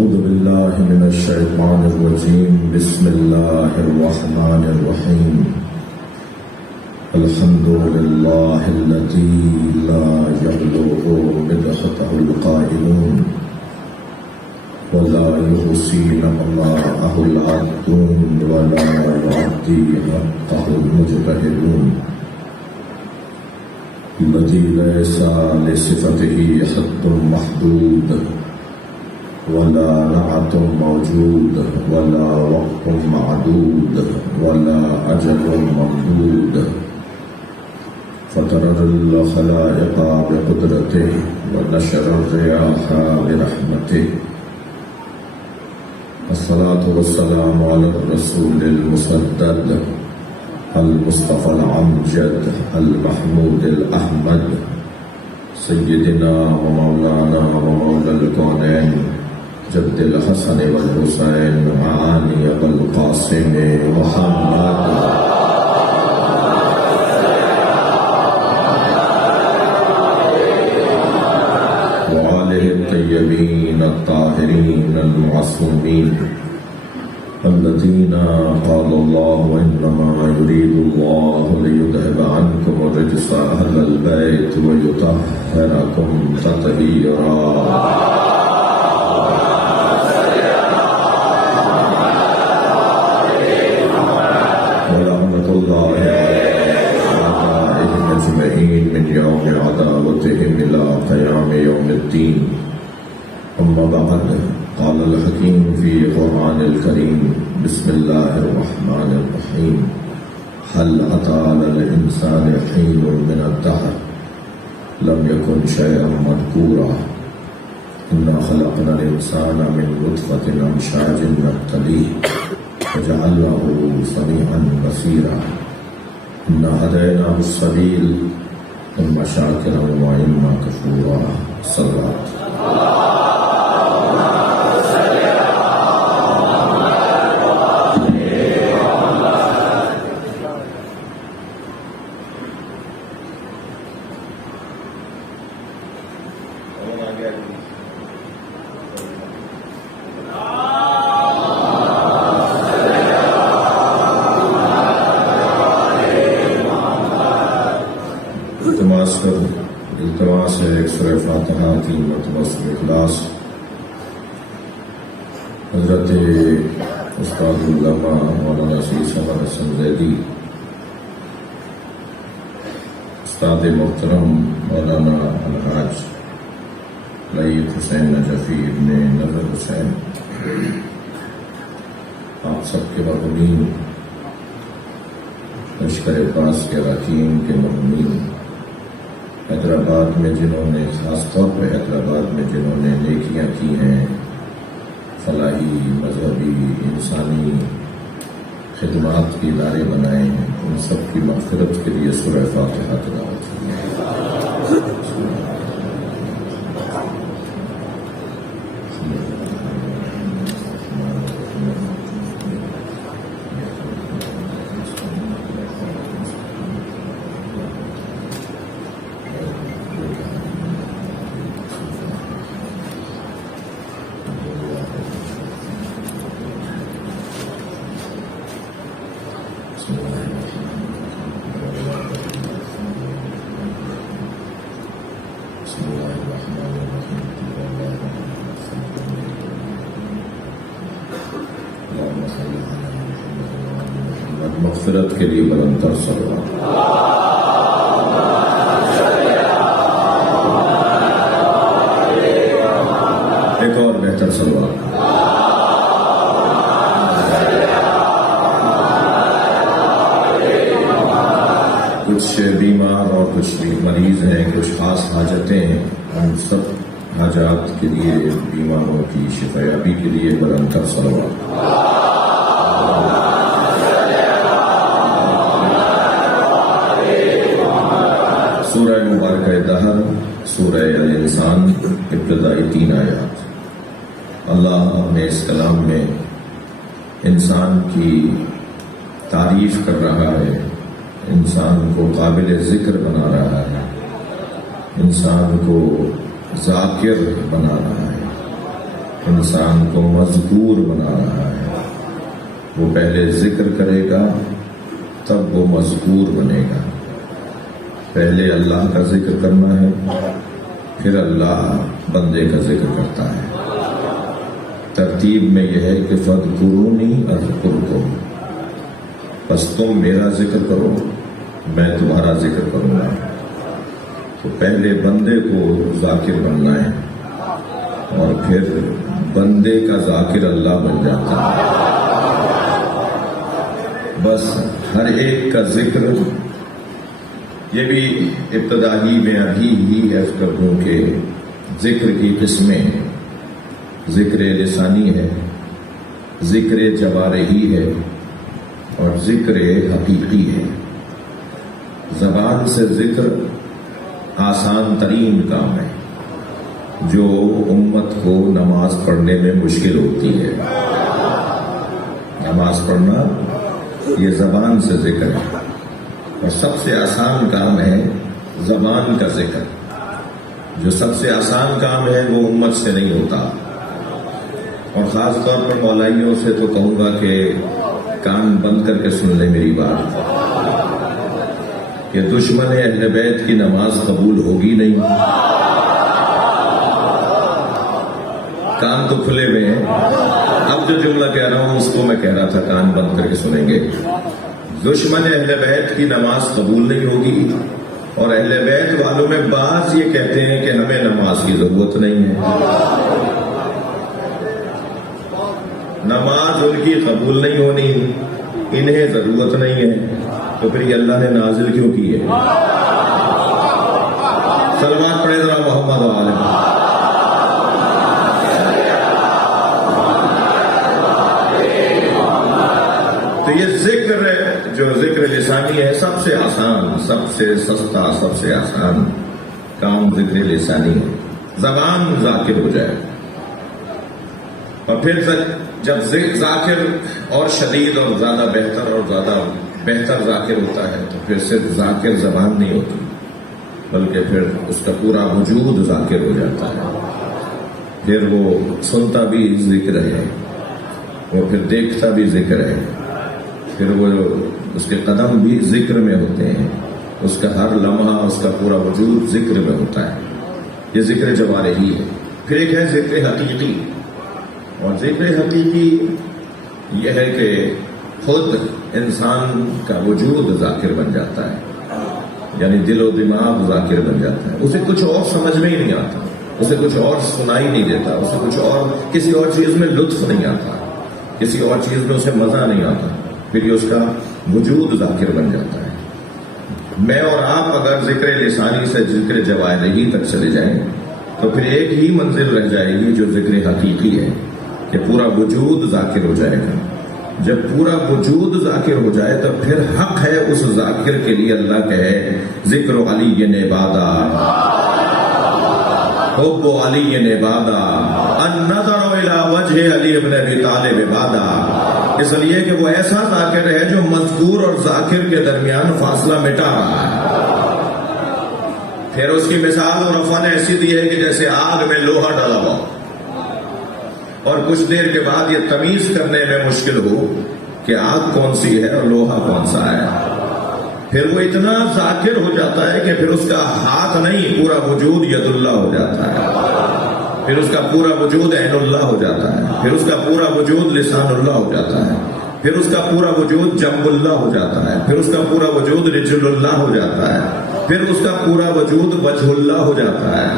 أعوذ بالله من الشيطان الرجيم بسم الله الرحمن الرحيم الحمد لله الذي لا يبلغ مدحته القائلون ولا يحصي نعماءه العادون ولا يعدي حقه المجتهدون الذي ليس لصفته حد محدود ولا نعت موجود ولا وقت معدود ولا أجل ممدود فطر الخلائق بقدرته ونشر الرياح برحمته الصلاة والسلام على الرسول المسدد المصطفى الأمجد المحمود الأحمد سيدنا ومولانا ومولى الكونين جد الحسن والحسين معاني والقاسم محمد وآله الطيبين الطاهرين المعصومين الذين قال الله إنما يريد الله ليذهب عنكم الرجس أهل البيت ويطهركم تطهيرا ولعنة الله عليهم أجمعين من يوم عداوتهم إلى قيام يوم الدين أما بعد قال الحكيم في القرآن الكريم بسم الله الرحمن الرحيم هل أتى على الإنسان حين من الدهر لم يكن شيئا مذكورا إنا خلقنا الإنسان من نطفة أمشاج نبتليه وجعلناه سميعا بصيرا إنا هديناه السبيل إما شاكرا وإما كفورا صلوات التماس ہے ایک سورہ فاتحہ 3 مرتبہ سورہ اخلاص حضرت استاد علامہ مولانا سید سمر حسن زیدی استاد محترم مولانا الحاج لئیت حسین نجفی ابن نظر حسین آپ سب کے مرحومین لشکر پاس کے اراکین کے مرحومین حیدرآباد میں جنہوں نے خاص طور پہ حیدرآباد میں جنہوں نے نیکیاں کی ہیں فلاحی مذہبی انسانی خدمات کے ادارے بنائے ہیں ان سب کی مغفرت کے لیے سورہ فاتحہ تلاوت کی ہے مغفرت کے لیے بلندر صلوات ایک اور بہتر صلوات کچھ بیمار اور کچھ مریض ہیں کچھ خاص حاجتیں ہیں ہم سب حاجات کے لیے بیماروں کی شفایابی کے لیے بلندر صلوات سورہ مبارکہ دہر سورہ الانسان ابتدائی 3 آیات اللہ اپنے اس کلام میں انسان کی تعریف کر رہا ہے انسان کو قابل ذکر بنا رہا ہے انسان کو ذاکر بنا رہا ہے انسان کو مذکور بنا رہا ہے. وہ پہلے ذکر کرے گا تب وہ مذکور بنے گا. پہلے اللہ کا ذکر کرنا ہے، پھر اللہ بندے کا ذکر کرتا ہے. ترتیب میں یہ ہے کہ فاذکرونی اذکرکم، بس تم میرا ذکر کرو میں تمہارا ذکر کروں گا. تو پہلے بندے کو ذاکر بننا ہے اور پھر بندے کا ذاکر اللہ بن جاتا ہے. بس ہر ایک کا ذکر، یہ بھی ابتدائی میں ابھی ہی عرض کر دوں کہ ذکر کی قسمیں ذکر لسانی ہے، ذکر جوارحی ہے اور ذکر حقیقی ہے. زبان سے ذکر آسان ترین کام ہے جو امت کو نماز پڑھنے میں مشکل ہوتی ہے. نماز پڑھنا یہ زبان سے ذکر ہے اور سب سے آسان کام ہے زبان کا ذکر. جو سب سے آسان کام ہے وہ امت سے نہیں ہوتا. اور خاص طور پر مولائیوں سے تو کہوں گا کہ کان بند کر کے سن لیں میری بات کہ دشمن اہل بیت کی نماز قبول ہوگی نہیں. کان تو کھلے ہوئے ہیں. اب جو جملہ کہہ رہا ہوں اس کو میں کہہ رہا تھا کان بند کر کے سنیں گے. دشمن اہل بیت کی نماز قبول نہیں ہوگی اور اہل بیت والوں میں بعض یہ کہتے ہیں کہ ہمیں نماز کی ضرورت نہیں ہے. نماز ان کی قبول نہیں ہونی، انہیں ضرورت نہیں ہے، تو پھر یہ اللہ نے نازل کیوں کی ہے؟ صلوات پڑھے ذرا محمد علیہ. تو یہ ذکر جو ذکر لسانی ہے سب سے آسان، سب سے سستا، سب سے آسان کام ذکر لسانی ہے. زبان ذاکر ہو جائے اور پھر جب ذاکر اور شدید اور زیادہ بہتر ذاکر ہوتا ہے تو پھر صرف ذاکر زبان نہیں ہوتی بلکہ پھر اس کا پورا وجود ذاکر ہو جاتا ہے. پھر وہ سنتا بھی ذکر ہے، وہ پھر دیکھتا بھی ذکر ہے، پھر وہ اس کے قدم بھی ذکر میں ہوتے ہیں، اس کا ہر لمحہ اس کا پورا وجود ذکر میں ہوتا ہے. یہ ذکر جوارحی ہے. پھر ایک ہے ذکر حقیقی، اور ذکر حقیقی یہ ہے کہ خود انسان کا وجود ذاکر بن جاتا ہے، یعنی دل و دماغ ذاکر بن جاتا ہے. اسے کچھ اور سمجھ میں ہی نہیں آتا، اسے کچھ اور سنائی نہیں دیتا، اسے کچھ اور کسی اور چیز میں لطف نہیں آتا، کسی اور چیز میں اسے مزہ نہیں آتا. پھر یہ اس کا وجود ذاکر بن جاتا ہے. میں اور آپ اگر ذکر لسانی سے ذکر جوارحی تک چلے جائیں تو پھر ایک ہی منزل رہ جائے گی جو ذکر حقیقی ہے کہ پورا وجود ذاکر ہو جائے گا. جب پورا وجود ذاکر ہو جائے تو پھر حق ہے اس ذاکر کے لیے اللہ کہے ذکر علی نبادا حب علی نبادا النظر الى وجہ علی ابن ابی طالب عبادا. اس لیے کہ وہ ایسا ذاکر ہے جو مذکور اور ذاکر کے درمیان فاصلہ مٹا رہا ہے. پھر اس کی مثال اور افن ایسی دی ہے کہ جیسے آگ میں لوہا ڈالا ہوا اور کچھ دیر کے بعد یہ تمیز کرنے میں مشکل ہو کہ آگ کون سی ہے اور لوہا کون سا ہے. پھر وہ اتنا ذاکر ہو جاتا ہے کہ پھر اس کا ہاتھ نہیں پورا وجود ید اللہ ہو جاتا ہے، پھر اس کا پورا وجود عین اللہ ہو جاتا ہے، پھر اس کا پورا وجود لسان اللہ ہو جاتا ہے، پھر اس کا پورا وجود جنب اللہ ہو جاتا ہے، پھر اس کا پورا وجود رجل اللہ ہو جاتا ہے، پھر اس کا پورا وجود وجہ اللہ ہو جاتا ہے.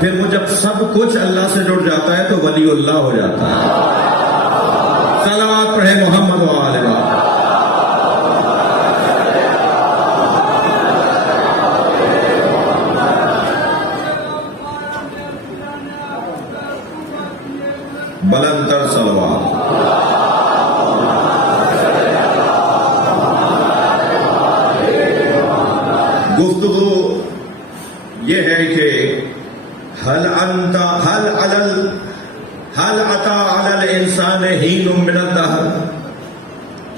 پھر وہ جب سب کچھ اللہ سے جڑ جاتا ہے تو ولی اللہ ہو جاتا ہے. صلوات پڑھے محمد و آل محمد. بلند تر صلوات. گفتگو یہ ہے کہ هل عطا علی الانسان حین من الدہر،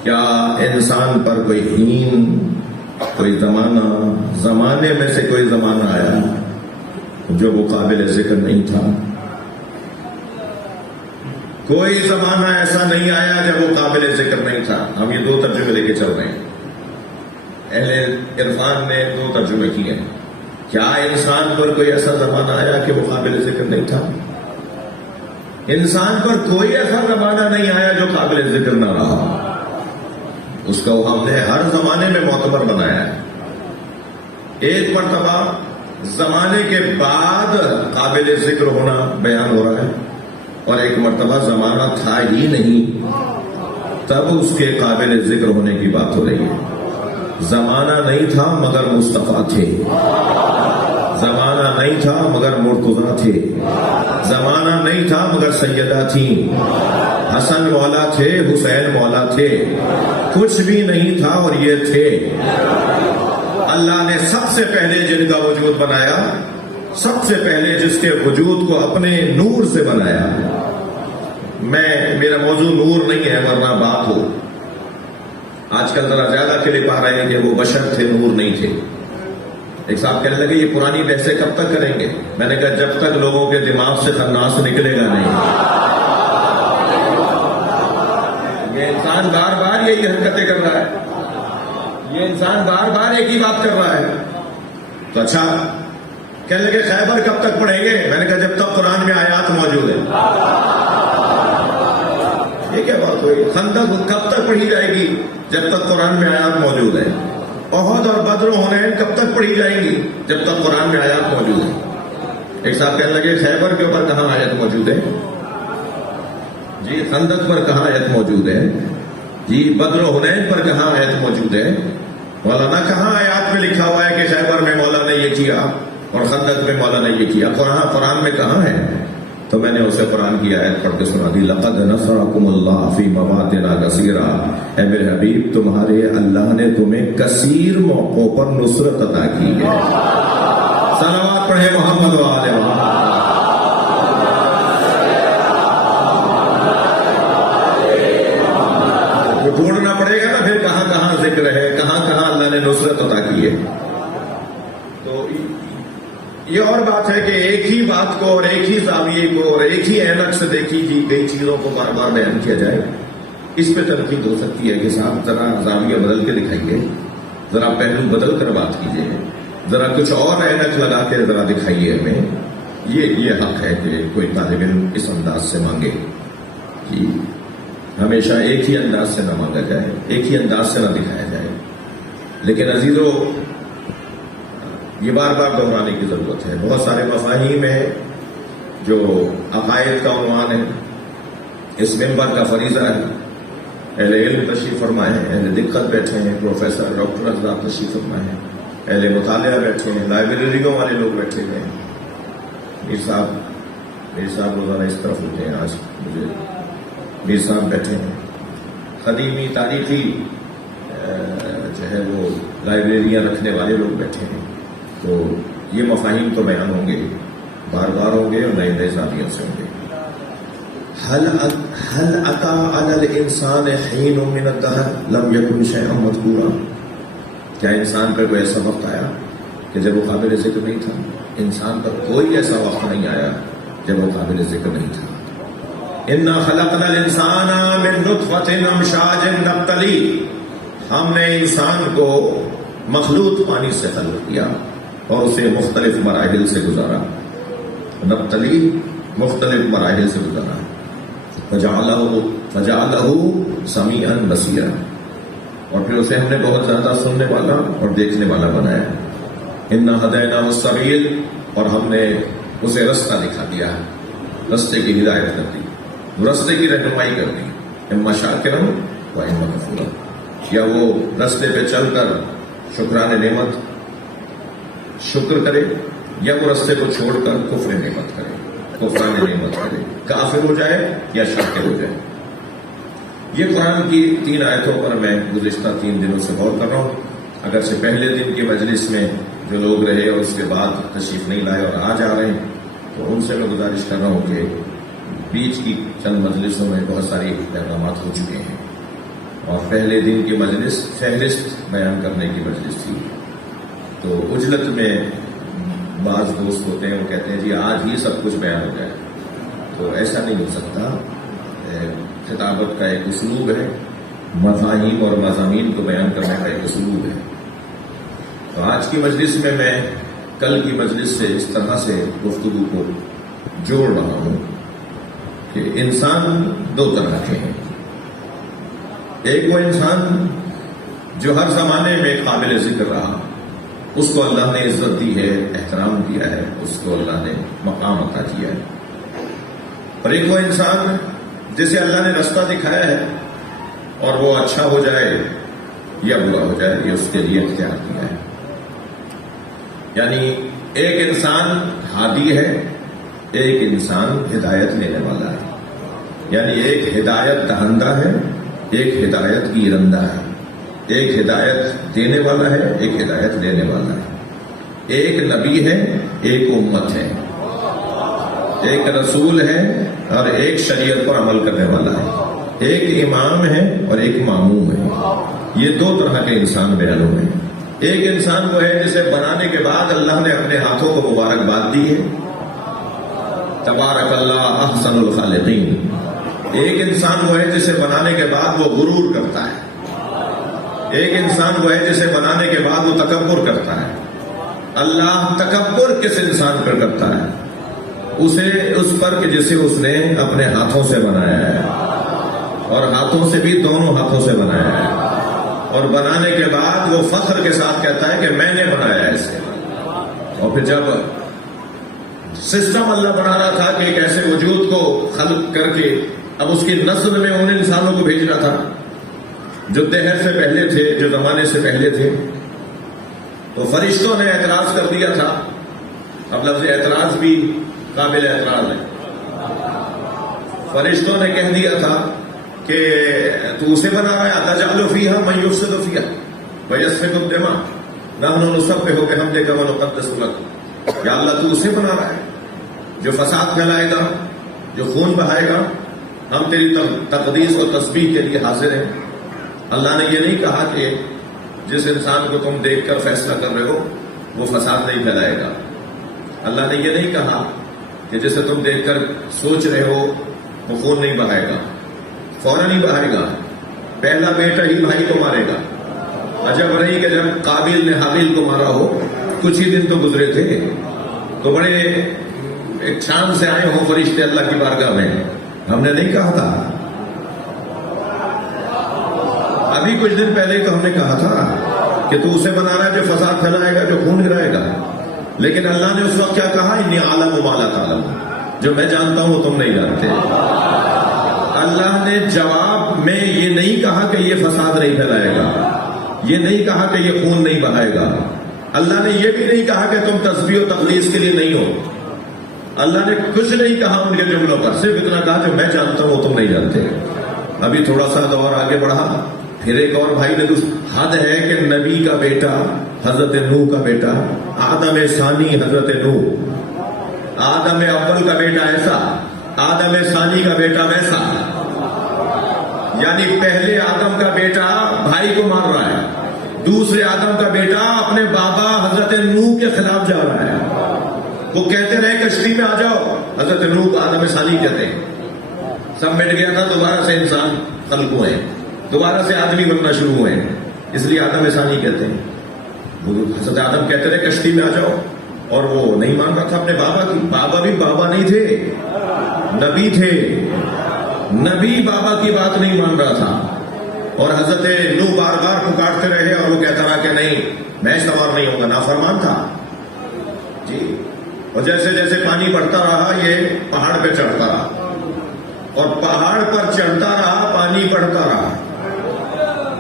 کیا انسان پر کوئی حین، کوئی زمانے میں سے کوئی زمانہ آیا جو وہ قابل ذکر نہیں تھا؟ کوئی زمانہ ایسا نہیں آیا جب وہ قابل ذکر نہیں تھا. ہم یہ دو ترجمے لے کے چل رہے ہیں. اہل عرفان نے دو ترجمے کیے ہیں. کیا انسان پر کوئی ایسا زمانہ آیا کہ وہ قابل ذکر نہیں تھا؟ انسان پر کوئی ایسا زمانہ نہیں آیا جو قابل ذکر نہ رہا. اس کو ہم نے ہر زمانے میں معتبر بنایا ہے. ایک مرتبہ زمانے کے بعد قابل ذکر ہونا بیان ہو رہا ہے، اور ایک مرتبہ زمانہ تھا ہی نہیں تب اس کے قابل ذکر ہونے کی بات ہو رہی ہے. زمانہ نہیں تھا مگر مصطفیٰ تھے، زمانہ نہیں تھا مگر مرتضیٰ تھے، زمانہ نہیں تھا مگر سیدہ تھیں، حسن مولا تھے، حسین مولا تھے، کچھ بھی نہیں تھا اور یہ تھے. اللہ نے سب سے پہلے جن کا وجود بنایا، سب سے پہلے جس کے وجود کو اپنے نور سے بنایا. میرا موضوع نور نہیں ہے ورنہ بات ہو. آج کل ذرا زیادہ کلپ آ رہے ہیں کہ وہ بشر تھے، نور نہیں تھے. ایک صاحب کہنے لگے یہ پرانی بحثیں کب تک کریں گے؟ میں نے کہا جب تک لوگوں کے دماغ سے خناس نکلے گا نہیں. یہ انسان بار بار یہی حرکتیں کر رہا ہے، یہ انسان بار بار ایک ہی بات کر رہا ہے. تو اچھا کہنے لگے خیبر کب تک پڑھیں گے؟ میں نے کہا جب تک قرآن میں آیات موجود ہیں. یہ کیا بات ہوئی؟ خندق کب تک پڑھی جائے گی؟ جب تک قرآن میں آیات موجود ہیں. احد اور بدر و حنین کب تک پڑھی جائیں گی؟ جب تک قرآن میں آیات موجود ہیں. ایک صاحب کہنے لگے خیبر کے اوپر کہاں آیت موجود ہے؟ جی خندق پر کہاں آیت موجود ہے؟ جی بدر و حنین پر کہاں آیت موجود ہے؟ مولانا کہاں آیات میں لکھا ہوا ہے کہ خیبر میں مولا نے یہ کیا اور خندق میں مولا نے یہ کیا؟ قرآن میں کہاں ہے؟ تو میں نے اسے قرآن کی آیت پڑھ کے سنا دی. لقد نصرکم اللہ فی مواطن کثیرہ. اے میرے حبیب تمہارے اللہ نے تمہیں کثیر موقعوں پر نصرت عطا کی ہے. صلوات پڑھے محمد و آل محمد. وہ ڈھونڈنا پڑے گا نا پھر کہاں کہاں ذکر ہے، کہاں کہاں اللہ نے نصرت عطا کی ہے. تو یہ اور بات ہے کہ ایک ہی بات کو اور ایک ہی زاویے کو اور ایک ہی اینک سے دیکھی گئی چیزوں کو بار بار بیان کیا جائے. اس پہ تنقید ہو سکتی ہے کہ صاحب ذرا زاویہ بدل کے دکھائیے، ذرا پہلو بدل کر بات کیجیے، ذرا کچھ اور اینک لگا کے ذرا دکھائیے ہمیں. یہ حق ہے کہ کوئی طالب علم اس انداز سے مانگے کہ ہمیشہ ایک ہی انداز سے نہ مانگا جائے، ایک ہی انداز سے نہ دکھایا جائے. لیکن عزیزو یہ بار بار دہرانے کی ضرورت ہے. بہت سارے مفاہیم ہیں جو عقائد کا عنوان ہے، اس ممبر کا فریضہ ہے. اہل علم تشریف فرمائے ہیں، اہل دقت بیٹھے ہیں، پروفیسر ڈاکٹر حضرات تشریف فرمائے ہیں، اہل مطالعہ بیٹھے ہیں، لائبریریوں والے لوگ بیٹھے ہوئے ہیں. میر صاحب روزانہ اس طرف ہوتے ہیں. آج مجھے میر صاحب بیٹھے ہیں. قدیمی تاریخی جو ہے وہ لائبریریاں رکھنے والے لوگ بیٹھے ہیں. تو یہ مفاہیم تو بیان ہوں گے، بار بار ہوں گے اور نئے نئے زاویوں سے ہوں گے. هل اتى على الانسان حين من الدهر لم يكن شيئا مذكورا. کیا انسان پر کوئی ایسا وقت آیا کہ جب وہ قابل ذکر نہیں تھا؟ انسان پر کوئی ایسا وقت نہیں آیا جب وہ قابل ذکر نہیں تھا. انا خلقنا الانسان من نطفة امشاج نبتليه. ہم نے انسان کو مخلوط پانی سے خلق کیا اور اسے مختلف مراحل سے گزارا. نبتلی مختلف مراحل سے گزارا. فجعلہ سمیعا بصیرا. اور پھر اسے ہم نے بہت زیادہ سننے والا اور دیکھنے والا بنایا. انا ہدیناہ السبیل. اور ہم نے اسے رستہ دکھا دیا، رستے کی ہدایت کر دی، رستے کی رہنمائی کر دی. اما شاکرا و اما کفورا. یا وہ رستے پہ چل کر شکران نعمت شکر کرے، یا وہ رستے کو چھوڑ کر کفر نعمت کرے، کفران نعمت کرے، کافر ہو جائے یا شاکر ہو جائے. یہ قرآن کی 3 آیتوں پر میں گزشتہ 3 دنوں سے غور کر رہا ہوں. اگرچہ پہلے دن کی مجلس میں جو لوگ رہے اور اس کے بعد تشریف نہیں لائے اور آج آ رہے ہیں، تو ان سے میں گزارش کر رہا ہوں کہ بیچ کی چند مجلسوں میں بہت ساری پیغامات ہو چکے ہیں، اور پہلے دن کی مجلس فہرست بیان کرنے کی مجلس تھی. تو عجلت میں بعض دوست ہوتے ہیں، وہ کہتے ہیں جی آج ہی سب کچھ بیان ہو جائے. تو ایسا نہیں ہو سکتا. خطابت کا ایک اسلوب ہے، مفاہیم اور مضامین کو بیان کرنے کا ایک اسلوب ہے۔ تو آج کی مجلس میں کل کی مجلس سے اس طرح سے گفتگو کو جوڑ رہا ہوں کہ انسان دو طرح کے ہیں۔ ایک وہ انسان جو ہر زمانے میں قابل ذکر رہا، اس کو اللہ نے عزت دی ہے، احترام دیا ہے، اس کو اللہ نے مقام عطا کیا ہے۔ اور ایک وہ انسان جسے اللہ نے رستہ دکھایا ہے اور وہ اچھا ہو جائے یا برا ہو جائے یہ اس کے لیے اختیار کیا ہے۔ یعنی ایک انسان ہادی ہے، ایک انسان ہدایت لینے والا ہے۔ یعنی ایک ہدایت دہندہ ہے، ایک ہدایت گیرندہ ہے، ایک ہدایت دینے والا ہے، ایک ہدایت لینے والا ہے۔ ایک نبی ہے، ایک امت ہے، ایک رسول ہے اور ایک شریعت پر عمل کرنے والا ہے، ایک امام ہے اور ایک ماموم ہے۔ یہ دو طرح کے انسان بیان ہوئے ہیں۔ ایک انسان وہ ہے جسے بنانے کے بعد اللہ نے اپنے ہاتھوں کو مبارکباد دی ہے، تبارک اللہ احسن الخالقین۔ ایک انسان وہ ہے جسے بنانے کے بعد وہ غرور کرتا ہے، ایک انسان وہ ہے جسے بنانے کے بعد وہ تکبر کرتا ہے۔ اللہ تکبر کس انسان پر کرتا ہے؟ اس پر کہ جسے اس نے اپنے ہاتھوں سے بنایا ہے، اور ہاتھوں سے بھی دونوں ہاتھوں سے بنایا ہے، اور بنانے کے بعد وہ فخر کے ساتھ کہتا ہے کہ میں نے بنایا ہے اسے۔ اور پھر جب سسٹم اللہ بنا رہا تھا کہ ایک ایسے وجود کو خلق کر کے اب اس کی نسل میں ان انسانوں کو بھیجنا تھا جو دہر سے پہلے تھے، جو زمانے سے پہلے تھے، تو فرشتوں نے اعتراض کر دیا تھا۔ اب لفظ اعتراض بھی قابل اعتراض ہے۔ فرشتوں نے کہہ دیا تھا کہ تو اسے بنا رہا ہے، اتجعل فیہا من یفسد فیہا ویسفک الدماء نحن نسبح بحمدک ونقدس لک۔ یا اللہ تو اسے بنا رہا ہے جو فساد پھیلائے گا، جو خون بہائے گا، ہم تیری تقدیس و تسبیح کے لیے حاضر ہیں۔ اللہ نے یہ نہیں کہا کہ جس انسان کو تم دیکھ کر فیصلہ کر رہے ہو وہ فساد نہیں پھیلائے گا۔ اللہ نے یہ نہیں کہا کہ جسے تم دیکھ کر سوچ رہے ہو وہ خون نہیں بہائے گا، فوراً ہی بہائے گا، پہلا بیٹا ہی بھائی کو مارے گا۔ عجب رہی کہ جب قابیل نے حابیل کو مارا ہو، کچھ ہی دن تو گزرے تھے، تو بڑے ایک چاند سے آئے ہوں فرشتے اللہ کی بارگاہ میں۔ ہم نے نہیں کہا تھا، ابھی کچھ دن پہلے تو ہم نے کہا تھا کہ تو اسے بنا رہا ہے جو فساد پھیلائے گا، جو خون گرائے گا۔ لیکن اللہ نے اس وقت کیا کہا؟ انی اعلم ما لا تعلم، جو میں جانتا ہوں وہ تم نہیں جانتے۔ اللہ نے جواب میں یہ نہیں کہا کہ یہ فساد نہیں پھیلائے گا، یہ نہیں کہا کہ یہ خون نہیں بہائے گا، اللہ نے یہ بھی نہیں کہا کہ تم تسبیح و تقدیس کے لیے نہیں ہو۔ اللہ نے کچھ نہیں کہا ان کے جملوں پر، صرف اتنا کہا کہ میں جانتا ہوں وہ تم نہیں جانتے۔ ابھی تھوڑا سا دور آگے بڑھا، پھر ایک اور بھائی نے حد ہے کہ نبی کا بیٹا حضرت نوح کا بیٹا، آدم ثانی حضرت نوح، آدم اول کا بیٹا ایسا، آدم ثانی کا بیٹا ویسا۔ یعنی پہلے آدم کا بیٹا بھائی کو مار رہا ہے، دوسرے آدم کا بیٹا اپنے بابا حضرت نوح کے خلاف جا رہا ہے۔ وہ کہتے رہے کشتی میں آ جاؤ، حضرت نوح کو آدم ثانی کہتے ہیں۔ سب مٹ گیا تھا، دوبارہ سے انسان خلق ہوئے، دوبارہ سے آدمی بننا شروع ہوئے، اس لیے آدم ثانی کہتے ہیں۔ حضرت آدم کہتے رہے کشتی میں آ جاؤ، اور وہ نہیں مان رہا تھا اپنے بابا کی۔ بابا بھی بابا نہیں تھے، نبی تھے، نبی بابا کی بات نہیں مان رہا تھا۔ اور حضرت نوح بار بار پکارتے رہے اور وہ کہتا رہا کہ نہیں میں سوار نہیں ہوگا، نافرمان تھا جی۔ اور جیسے جیسے پانی بڑھتا رہا یہ پہاڑ پہ چڑھتا رہا، اور پہاڑ پر چڑھتا رہا، پانی بڑھتا رہا۔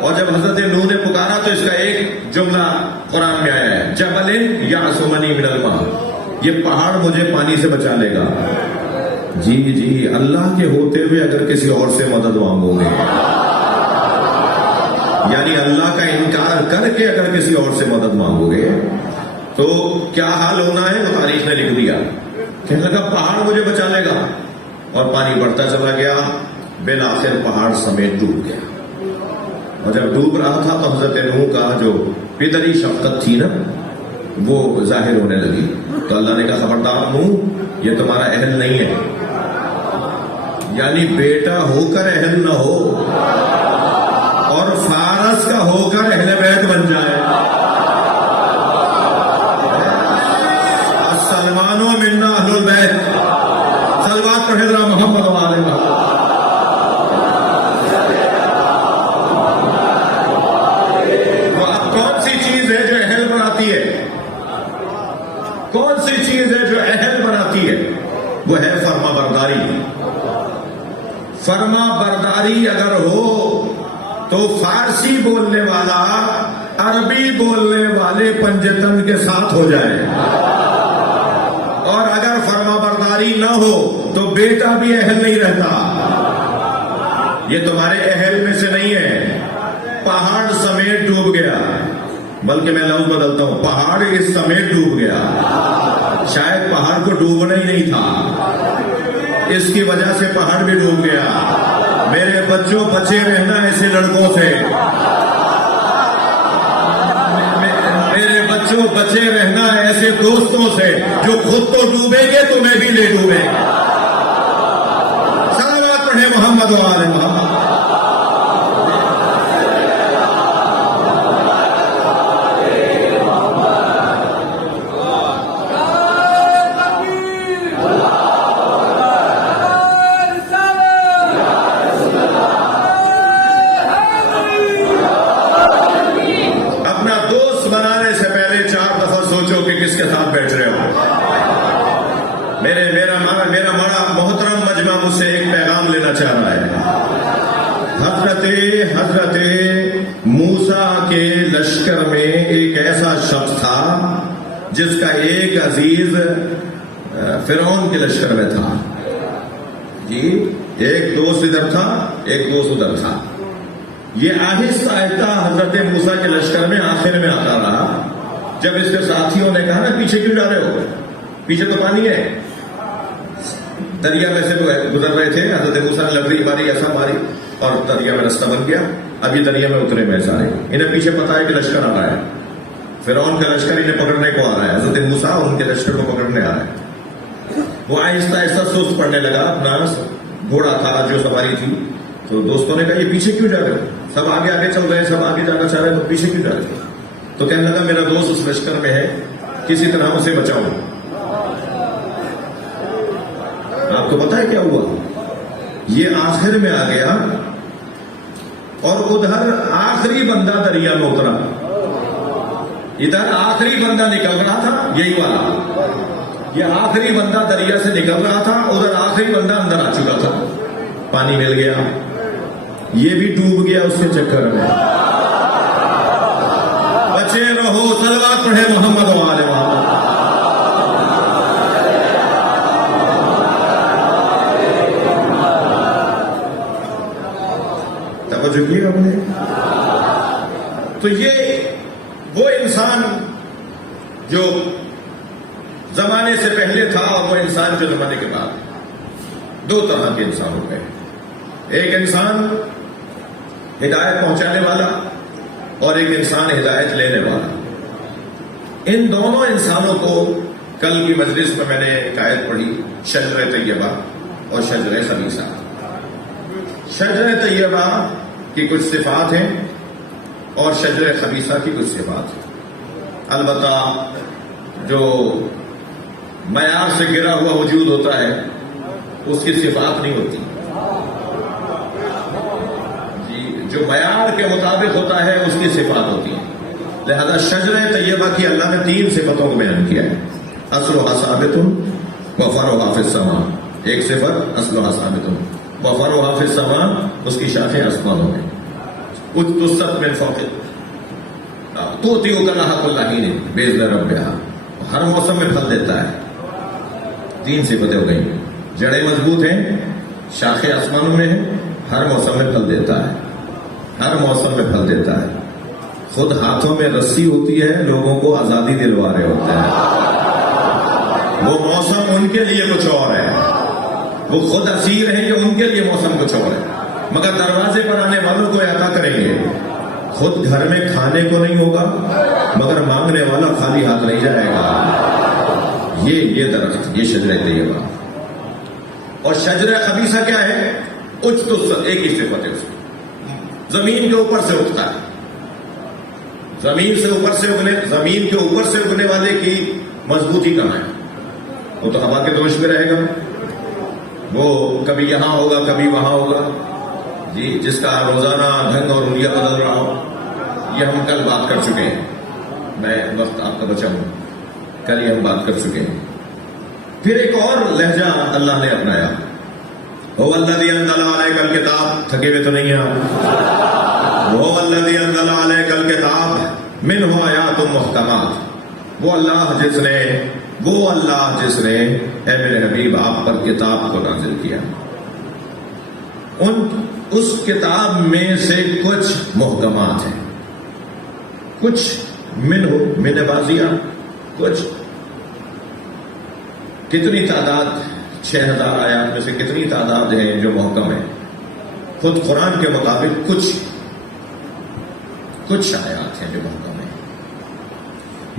اور جب حضرت نوح نے پکارا تو اس کا ایک جملہ قرآن میں آیا ہے، جبل یعصمنی من الماء، یہ پہاڑ مجھے پانی سے بچا لے گا۔ جی جی، اللہ کے ہوتے ہوئے اگر کسی اور سے مدد مانگو گے، یعنی اللہ کا انکار کر کے اگر کسی اور سے مدد مانگو گے تو کیا حال ہونا ہے وہ تاریخ نے لکھ دیا۔ کہنے لگا پہاڑ مجھے بچا لے گا، اور پانی بڑھتا چلا گیا، بالآخر پہاڑ سمیت ڈوب گیا۔ اور جب ڈوب رہا تھا تو حضرت نوح کا جو پدری شفقت تھی نا وہ ظاہر ہونے لگی۔ تو اللہ نے کہا خبردار نوح، یہ تمہارا اہل نہیں ہے، یعنی بیٹا ہو کر اہل نہ ہو اور فارس کا ہو کر اہل بیت بن جائے. سلمانوں منا اہل البیت. صلوات پڑھے ذرا محمد و آل محمد. تو اب کون سی چیز ہے جو اہل بناتی ہے؟ کون سی چیز ہے جو اہل بناتی ہے؟ وہ ہے فرما برداری. فرما برداری اگر ہو تو فارسی بولنے والا عربی بولنے والے پنجتن کے ساتھ ہو جائے، اور اگر فرما برداری نہ ہو تو بیٹا بھی اہل نہیں رہتا. یہ تمہارے اہل میں سے نہیں ہے. پہاڑ سمیت ڈوب گیا، بلکہ میں لفظ بدلتا ہوں، پہاڑ اس سمیت ڈوب گیا. شاید پہاڑ کو ڈوبنا ہی نہیں تھا، اس کی وجہ سے پہاڑ بھی ڈوب گیا. میرے بچوں بچے رہنا ایسے لڑکوں سے، میرے بچوں بچے رہنا ایسے دوستوں سے جو خود تو ڈوبیں گے تمہیں بھی لے ڈوبیں گے. صلوات پڑھے محمد و آل محمد. کس کے ساتھ بیٹھ رہے ہو؟ میرا بڑا محترم مجمع مجھ سے ایک پیغام لینا چاہ رہا ہے. حضرت موسیٰ کے لشکر میں ایک ایسا شخص تھا جس کا ایک عزیز فرعون کے لشکر میں تھا. جی، ایک دوست ادھر تھا، ایک دوست ادھر تھا. یہ آہستہ آہستہ حضرت موسیٰ کے لشکر میں آخر میں آتا رہا. جب اس کے ساتھیوں نے کہا نا پیچھے کیوں جا رہے ہو، پیچھے تو پانی ہے. دریا میں سے گزر رہے تھے، حضرت موسیٰ نے لکڑی ماری، ایسا ماری اور دریا میں رستہ بن گیا. اب یہ دریا میں اترے میں سارے. انہیں پیچھے پتا ہے کہ لشکر آ رہا ہے، فرعون کا لشکر انہیں پکڑنے کو آ رہا ہے. حضرت موسیٰ اور ان کے لشکر کو پکڑنے آ رہا ہے. وہ آہستہ آہستہ سست پڑنے لگا. اپنا گھوڑا تھا جو سواری تھی. تو دوستوں نے کہا یہ پیچھے کیوں جا رہے ہو؟ سب آگے آگے چل رہے ہیں، سب آگے جانا چاہ رہے ہیں، تو پیچھے کیوں جا رہے ہیں؟ تو کہنے لگا میرا دوست اس لشکر میں ہے، کسی طرح اسے بچاؤ. آپ کو پتا ہے کیا ہوا؟ یہ آخر میں آ گیا اور ادھر آخری بندہ دریا میں اترا. ادھر آخری بندہ نکل رہا تھا، یہی والا، یہ آخری بندہ دریا سے نکل رہا تھا، ادھر آخری بندہ اندر آ چکا تھا. پانی مل گیا، یہ بھی ڈوب گیا اس کے چکر میں. بچے رہو. صلوات پڑھے محمد و آل محمد. توجہ کی ہم نے. تو یہ وہ انسان جو زمانے سے پہلے تھا اور وہ انسان جو زمانے کے بعد. دو طرح کے انسان ہو گئے. ایک انسان ہدایت پہنچانے والا اور ایک انسان ہدایت لینے والا. ان دونوں انسانوں کو کل کی مجلس میں نے ایک آیت پڑھی، شجر طیبہ اور شجر خبیثہ. شجر طیبہ کی کچھ صفات ہیں اور شجر خبیثہ کی کچھ صفات ہیں. البتہ جو معیار سے گرا ہوا وجود ہوتا ہے اس کی صفات نہیں ہوتی. جو معیار کے مطابق ہوتا ہے اس کی صفات ہوتی ہے. لہذا شجر طیبہ کی اللہ نے 3 صفتوں کو بیان کیا ہے. اصلها ثابت وفرعها فی السماء. ایک صفت اصلها ثابت وفرعها فی السماء، اس کی شاخیں آسمانوں میں. اجتثت من فوق تؤتی اکلها کل حین باذن ربها، ہر موسم میں پھل دیتا ہے. 3 صفتیں ہو گئی. جڑیں مضبوط ہیں، شاخیں آسمانوں میں ہیں، ہر موسم میں پھل دیتا ہے. ہر موسم میں پھل دیتا ہے. خود ہاتھوں میں رسی ہوتی ہے، لوگوں کو آزادی دلوا رہے ہوتے ہیں. وہ موسم ان کے لیے کچھ اور ہے، وہ خود اسیر ہیں کہ ان کے لیے موسم کچھ اور ہے، مگر دروازے پر آنے والوں کو عطا کریں گے. خود گھر میں کھانے کو نہیں ہوگا مگر مانگنے والا خالی ہاتھ نہیں جائے گا. یہ درخت، یہ شجر طیبہ. اور شجرہ خبیثہ کیا ہے؟ اجت الصدر، ایک ہی صفت ہے اس کی، زمین کے اوپر سے اٹھتا ہے، زمین کے اوپر سے اگنے والے کی مضبوطی کہاں ہے؟ وہ تو ہوا کے دوش میں رہے گا، وہ کبھی یہاں ہوگا کبھی وہاں ہوگا، جی جس کا روزانہ ڈھنگ اور رویہ بدل رہا ہو، یہ ہم کل بات کر چکے ہیں، میں وقت آپ کا بچا ہوں، کل یہ ہم بات کر چکے ہیں۔ پھر ایک اور لہجہ اللہ نے اپنایا، هو الذی انزل علیک الکتاب، تھکے ہوئے تو نہیں ہیں آپ؟ هو الذی انزل علیک الکتاب منہ آیات محکمات، وہ اللہ جس نے اے میرے حبیب آپ پر کتاب کو نازل کیا، اس کتاب میں سے کچھ محکمات ہیں، کچھ من بازیاں، کچھ کتنی تعداد، 6000 آیات میں سے کتنی تعداد ہیں جو محکم ہیں؟ خود قرآن کے مطابق کچھ آیات ہیں جو محکم ہیں۔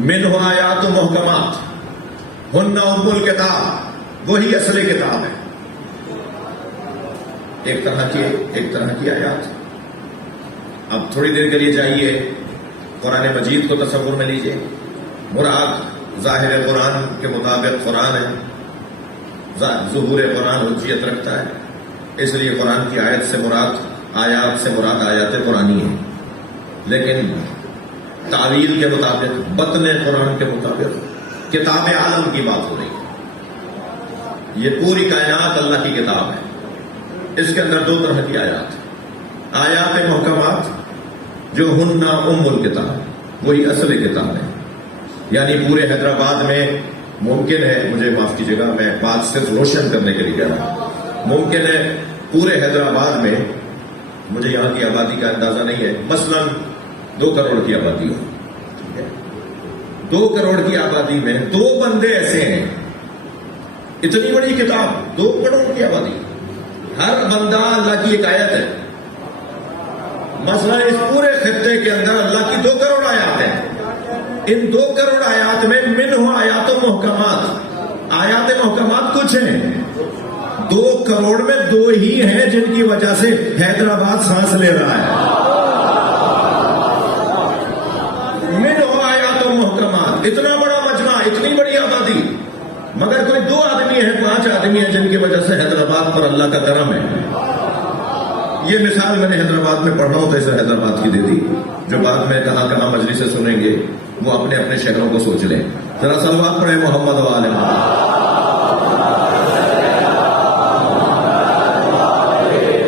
منہ آیات و محکمات ہن ام الکتاب، وہی اصل کتاب ہے، ایک طرح کی آیات۔ اب تھوڑی دیر کے لیے جائیے قرآن مجید کو تصور میں لیجئے، مراد ظاہر قرآن کے مطابق قرآن ہے، ظہور قرآن حجیت رکھتا ہے، اس لیے قرآن کی آیات سے مراد آیات قرآنی ہے، لیکن تعویل کے مطابق، بطن قرآن کے مطابق کتاب عالم کی بات ہو رہی ہے۔ یہ پوری کائنات اللہ کی کتاب ہے، اس کے اندر 2 طرح کی آیات محکمات جو ہن ام الکتاب، وہی اصل کتاب ہے، یعنی پورے حیدرآباد میں ممکن ہے، مجھے معاف کیجیے گا، میں بات صرف روشن کرنے کے لیے کہہ رہا ہوں، ممکن ہے پورے حیدرآباد میں، مجھے یہاں کی آبادی کا اندازہ نہیں ہے، مثلا 2 کروڑ کی آبادی ہو، 2 کروڑ کی آبادی میں 2 بندے ایسے ہیں، اتنی بڑی کتاب، 2 کروڑ کی آبادی، ہر بندہ اللہ کی ایک آیت ہے۔ مثلا اس پورے خطے کے اندر اللہ کی 2 کروڑ آیات ہیں، ان 2 کروڑ آیات میں منہ آیات و محکمات، آیات محکمات کچھ ہیں، 2 کروڑ میں 2 ہی ہیں جن کی وجہ سے حیدرآباد سانس لے رہا ہے۔ منہ آیات و محکمات، اتنا بڑا مجمع، اتنی بڑی آبادی، مگر کوئی 2 آدمی ہیں، 5 آدمی ہیں جن کی وجہ سے حیدرآباد پر اللہ کا کرم ہے۔ یہ مثال میں نے حیدرآباد میں پڑھا ہوں تو اسے حیدرآباد کی دے دی، جو بعد میں کہاں مجلس سے سنیں گے وہ اپنے اپنے شہروں کو سوچ لیں۔ ذرا صلوات پڑھیں محمد و آل محمد۔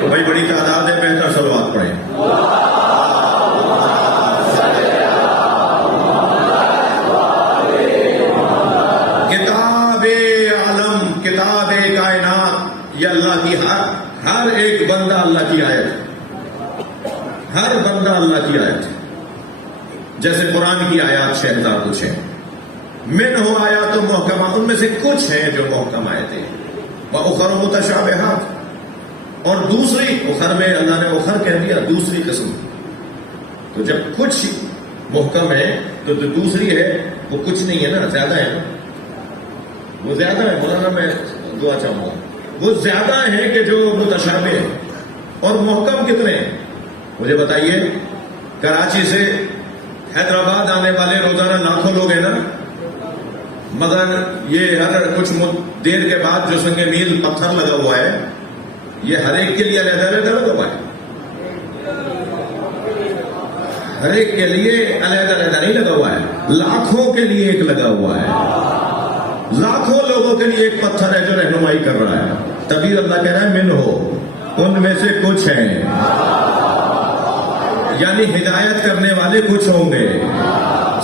بھائی بڑی تعداد ہے، بہتر صلوات پڑھیں۔ کتاب عالم، کتاب کائنات، یہ اللہ کی ہر ایک بندہ اللہ کی آیت ہے، ہر بندہ اللہ کی آیت ہے۔ جیسے قرآن کی آیات 6000 کچھ ہیں، منہ آیات محکمات، ان میں سے کچھ ہیں جو محکم آیتیں ہیں، وَأُخَرُ مُتَشَابِهَاتٌ، اور دوسری اخر میں اللہ نے اخر کہہ دیا، دوسری قسم، تو جب کچھ محکم ہے تو جو دوسری ہے وہ کچھ نہیں ہے نا، زیادہ ہے نا، وہ زیادہ ہے۔ مولانا میں دعا چاہوں گا، وہ زیادہ ہے کہ جو متشابہ ہے۔ اور محکم کتنے ہیں مجھے بتائیے؟ کراچی سے حیدرآباد آنے والے روزانہ لاکھوں لوگ ہیں نا، مگر یہ ہر کچھ دیر کے بعد جو سنگ میل پتھر لگا ہوا ہے، یہ ہر ایک کے لیے علیحدہ علیحدہ لگا ہوا ہے، ہر ایک کے لیے علیحدہ علیحدہ نہیں لگا ہوا ہے، لاکھوں کے لیے ایک لگا ہوا ہے، لاکھوں لوگوں کے لیے ایک پتھر ہے جو رہنمائی کر رہا ہے۔ تبھی اللہ کہہ رہا ہے من ہو، ان میں سے کچھ ہیں، یعنی ہدایت کرنے والے کچھ ہوں گے،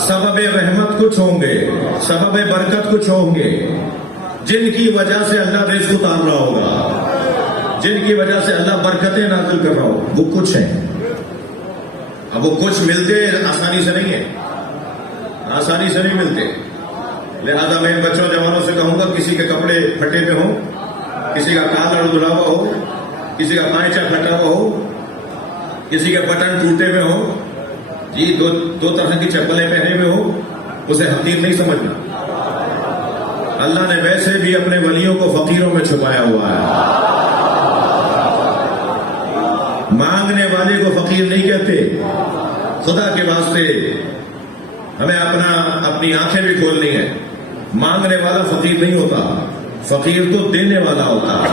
سبب رحمت کچھ ہوں گے، سبب برکت کچھ ہوں گے، جن کی وجہ سے اللہ رزق اتار رہا ہوگا، جن کی وجہ سے اللہ برکتیں نازل کر رہا ہوگا، وہ کچھ ہیں۔ اب وہ کچھ ملتے آسانی سے نہیں ہے، آسانی سے نہیں ملتے، لہذا میں ان بچوں جوانوں سے کہوں گا کسی کے کپڑے پھٹے ہوئے ہوں، کسی کا کالر دھلا ہوا ہو، کسی کا پائچہ پھٹا ہوا ہو، کسی کے بٹن ٹوٹے ہوئے ہوں، جی دو طرح کی چپلیں پہنے ہوئے ہو، اسے حقیر نہیں سمجھنا، اللہ نے ویسے بھی اپنے ولیوں کو فقیروں میں چھپایا ہوا ہے. مانگنے والے کو فقیر نہیں کہتے. خدا کے واسطے ہمیں اپنی آنکھیں بھی کھولنی ہے. مانگنے والا فقیر نہیں ہوتا، فقیر تو دینے والا ہوتا ہے.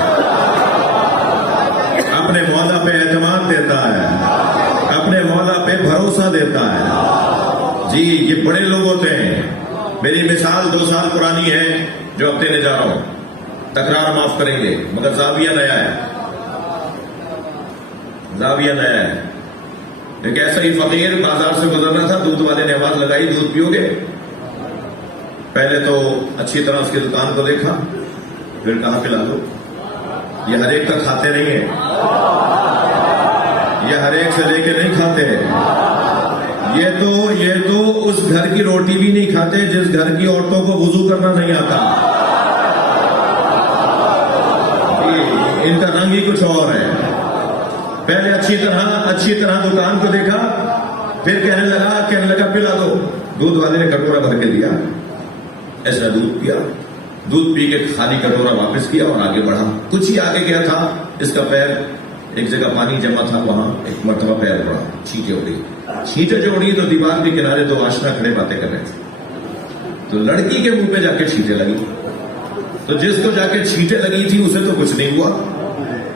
اپنے مولا پہ اعتماد دیتا ہے، اپنے مولا پہ بھروسہ دیتا ہے. جی یہ بڑے لوگ ہوتے ہیں. میری مثال 2 سال پرانی ہے جو اب دینے جا رہا ہوں. تکرار معاف کریں گے مگر زاویہ نیا ہے. زاویہ نیا ہے. ایک ایسا ہی فقیر بازار سے گزرنا تھا. دودھ والے نے آواز لگائی دودھ پیو گے؟ پہلے تو اچھی طرح اس کی دکان کو دیکھا، پھر کہا پلا دو. یہ ہر ایک کا کھاتے نہیں ہیں، یہ ہر ایک سے لے کے نہیں کھاتے ہیں. یہ تو اس گھر کی روٹی بھی نہیں کھاتے جس گھر کی عورتوں کو وضو کرنا نہیں آتا. ان کا رنگ ہی کچھ اور ہے. پہلے اچھی طرح دکان کو دیکھا، پھر کہنے لگا پلا دو. دودھ والے نے کٹورا بھر کے دیا، ایسا دودھ پیا. دودھ پی کے خالی کٹورا واپس کیا اور آگے بڑھا. کچھ ہی آگے گیا تھا، اس کا پیر ایک جگہ پانی جمع تھا، وہاں ایک مرتبہ پیر پڑا. چھینٹیں اڑی تو دیوار کے کنارے 2 آشنا کھڑے باتیں کر رہے تھے. تو لڑکی کے منہ پہ جا کے چھینٹیں لگی. تو جس کو جا کے چھینٹیں لگی تھی اسے تو کچھ نہیں ہوا.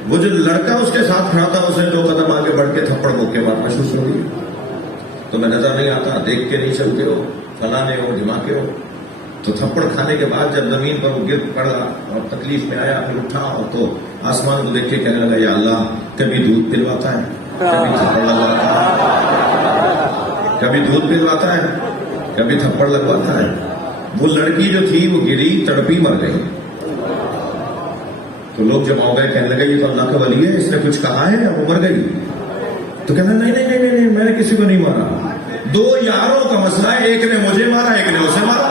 وہ جو لڑکا اس کے ساتھ کھڑا تھا اسے 2 قدم آگے بڑھ کے تھپڑ کو کے بعد محسوس ہو گئی. تمہیں نظر نہیں آتا، دیکھ کے نہیں چلتے ہو، فلانے ہو، دھماکے ہو. تو تھپڑ کھانے کے بعد جب زمین پر وہ گر پڑا اور تکلیف میں آیا، پھر اٹھا اور تو آسمان کو دیکھ کے کہنے لگا یا اللہ کبھی دودھ پلواتا ہے، کبھی تھپڑ لگواتا ہے، کبھی دودھ پلواتا ہے، کبھی تھپڑ لگواتا ہے. وہ لڑکی جو تھی وہ گری، تڑپی، مر گئی. تو لوگ جب آ گئے کہنے لگے یہ تو اللہ کا ولی ہے، اس نے کچھ کہا ہے یا وہ مر گئی؟ تو کہنا نہیں میں نے کسی کو نہیں مارا. 2 یاروں کا مسئلہ ہے، ایک نے مجھے مارا، ایک نے اسے مارا.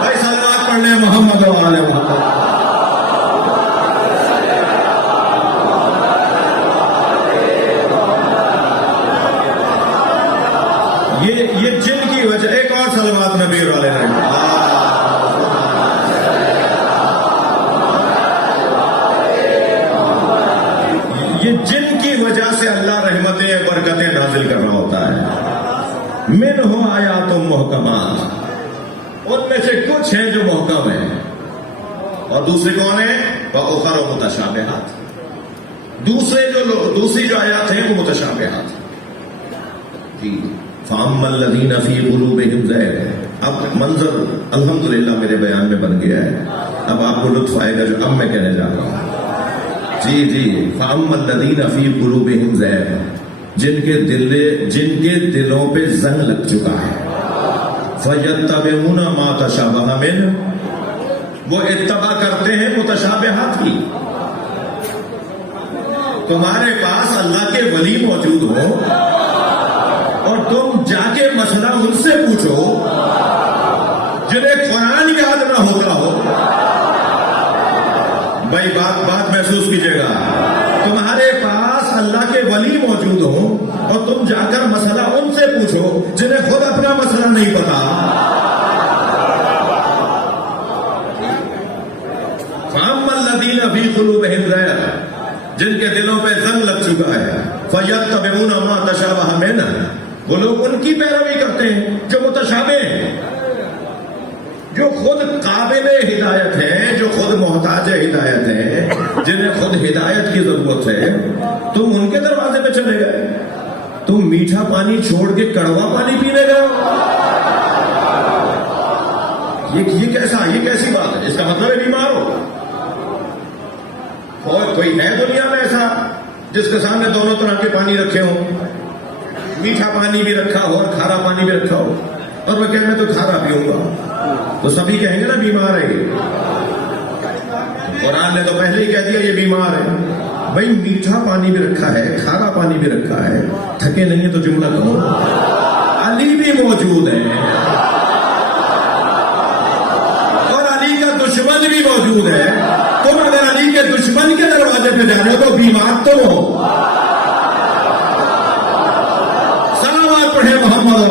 بھائی سلوات پڑھ لیں محمد و آل محمد. یہ جن کی وجہ، ایک اور سلوات نبی والے نے. یہ جن کی وجہ سے اللہ رحمتیں برکتیں نازل کر رہا ہوتا ہے. منہ آیات محکمات، ان میں سے کچھ ہیں جو محکم ہیں اور دوسرے کون ہیں؟ وَأُخَرُ مُتَشَابِهَاتٌ. دوسری جو آیات ہیں وہ متشابہات. جی فَأَمَّا الَّذِينَ فِي قُلُوبِهِمْ زَيْغٌ. اب منظر الحمدللہ میرے بیان میں بن گیا ہے. اب آپ کو لطف آئے گا جو اب میں کہنے جا رہا ہوں. جی فَأَمَّا الَّذِينَ فِي قُلُوبِهِمْ زَيْغٌ، جن کے دلوں پہ زنگ لگ چکا ہے. فَيَتَّبِعُونَ مَا تَشَابَهَ مِنْهُ، وہ اتباع کرتے ہیں متشابہات کی. تمہارے پاس اللہ کے ولی موجود ہو اور تم جا کے مسئلہ ان سے پوچھو جنہیں قرآن یاد نہ ہوتا ہو. بھائی بات محسوس کیجئے گا. تمہارے پاس اللہ کے ولی موجود ہو اور تم جا کر مسئلہ ان سے پوچھو جنہیں خود اپنا مسئلہ نہیں پتا. فَأَمَّا الَّذِينَ فِي قُلُوبِهِمْ زَيْغٌ، جن کے دلوں پہ زنگ لگ چکا ہے. فَيَتَّبِعُونَ مَا تَشَابَهَ مِنْهُ، وہ لوگ ان کی پیروی کرتے ہیں جو متشابہ ہیں، جو خود قابل ہدایت ہیں، جو خود محتاج ہدایت ہیں، جنہیں خود ہدایت کی ضرورت ہے. تم ان کے دروازے پہ چلے گئے. تم میٹھا پانی چھوڑ کے کڑوا پانی پینے گئے. یہ کیسی بات ہے؟ اس کا مطلب ہے بیمار ہو. اور کوئی ہے دنیا میں ایسا جس کے سامنے دونوں طرح کے پانی رکھے ہوں؟ میٹھا پانی بھی رکھا ہو اور کھارا پانی بھی رکھا ہو، اور وہ کہے میں تو کھارا پیوں گا، تو سبھی کہیں گے نا بیمار ہے یہ. قرآن نے تو پہلے ہی کہہ دیا یہ بیمار ہے. بھائی میٹھا پانی بھی رکھا ہے، کھارا پانی بھی رکھا ہے، تھکے نہیں ہے تو جملہ کہو. علی بھی موجود ہے اور علی کا دشمن بھی موجود ہے. تم اگر علی کے دشمن کے دروازے پہ جا رہے ہو تو بیمار تو ہو.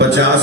50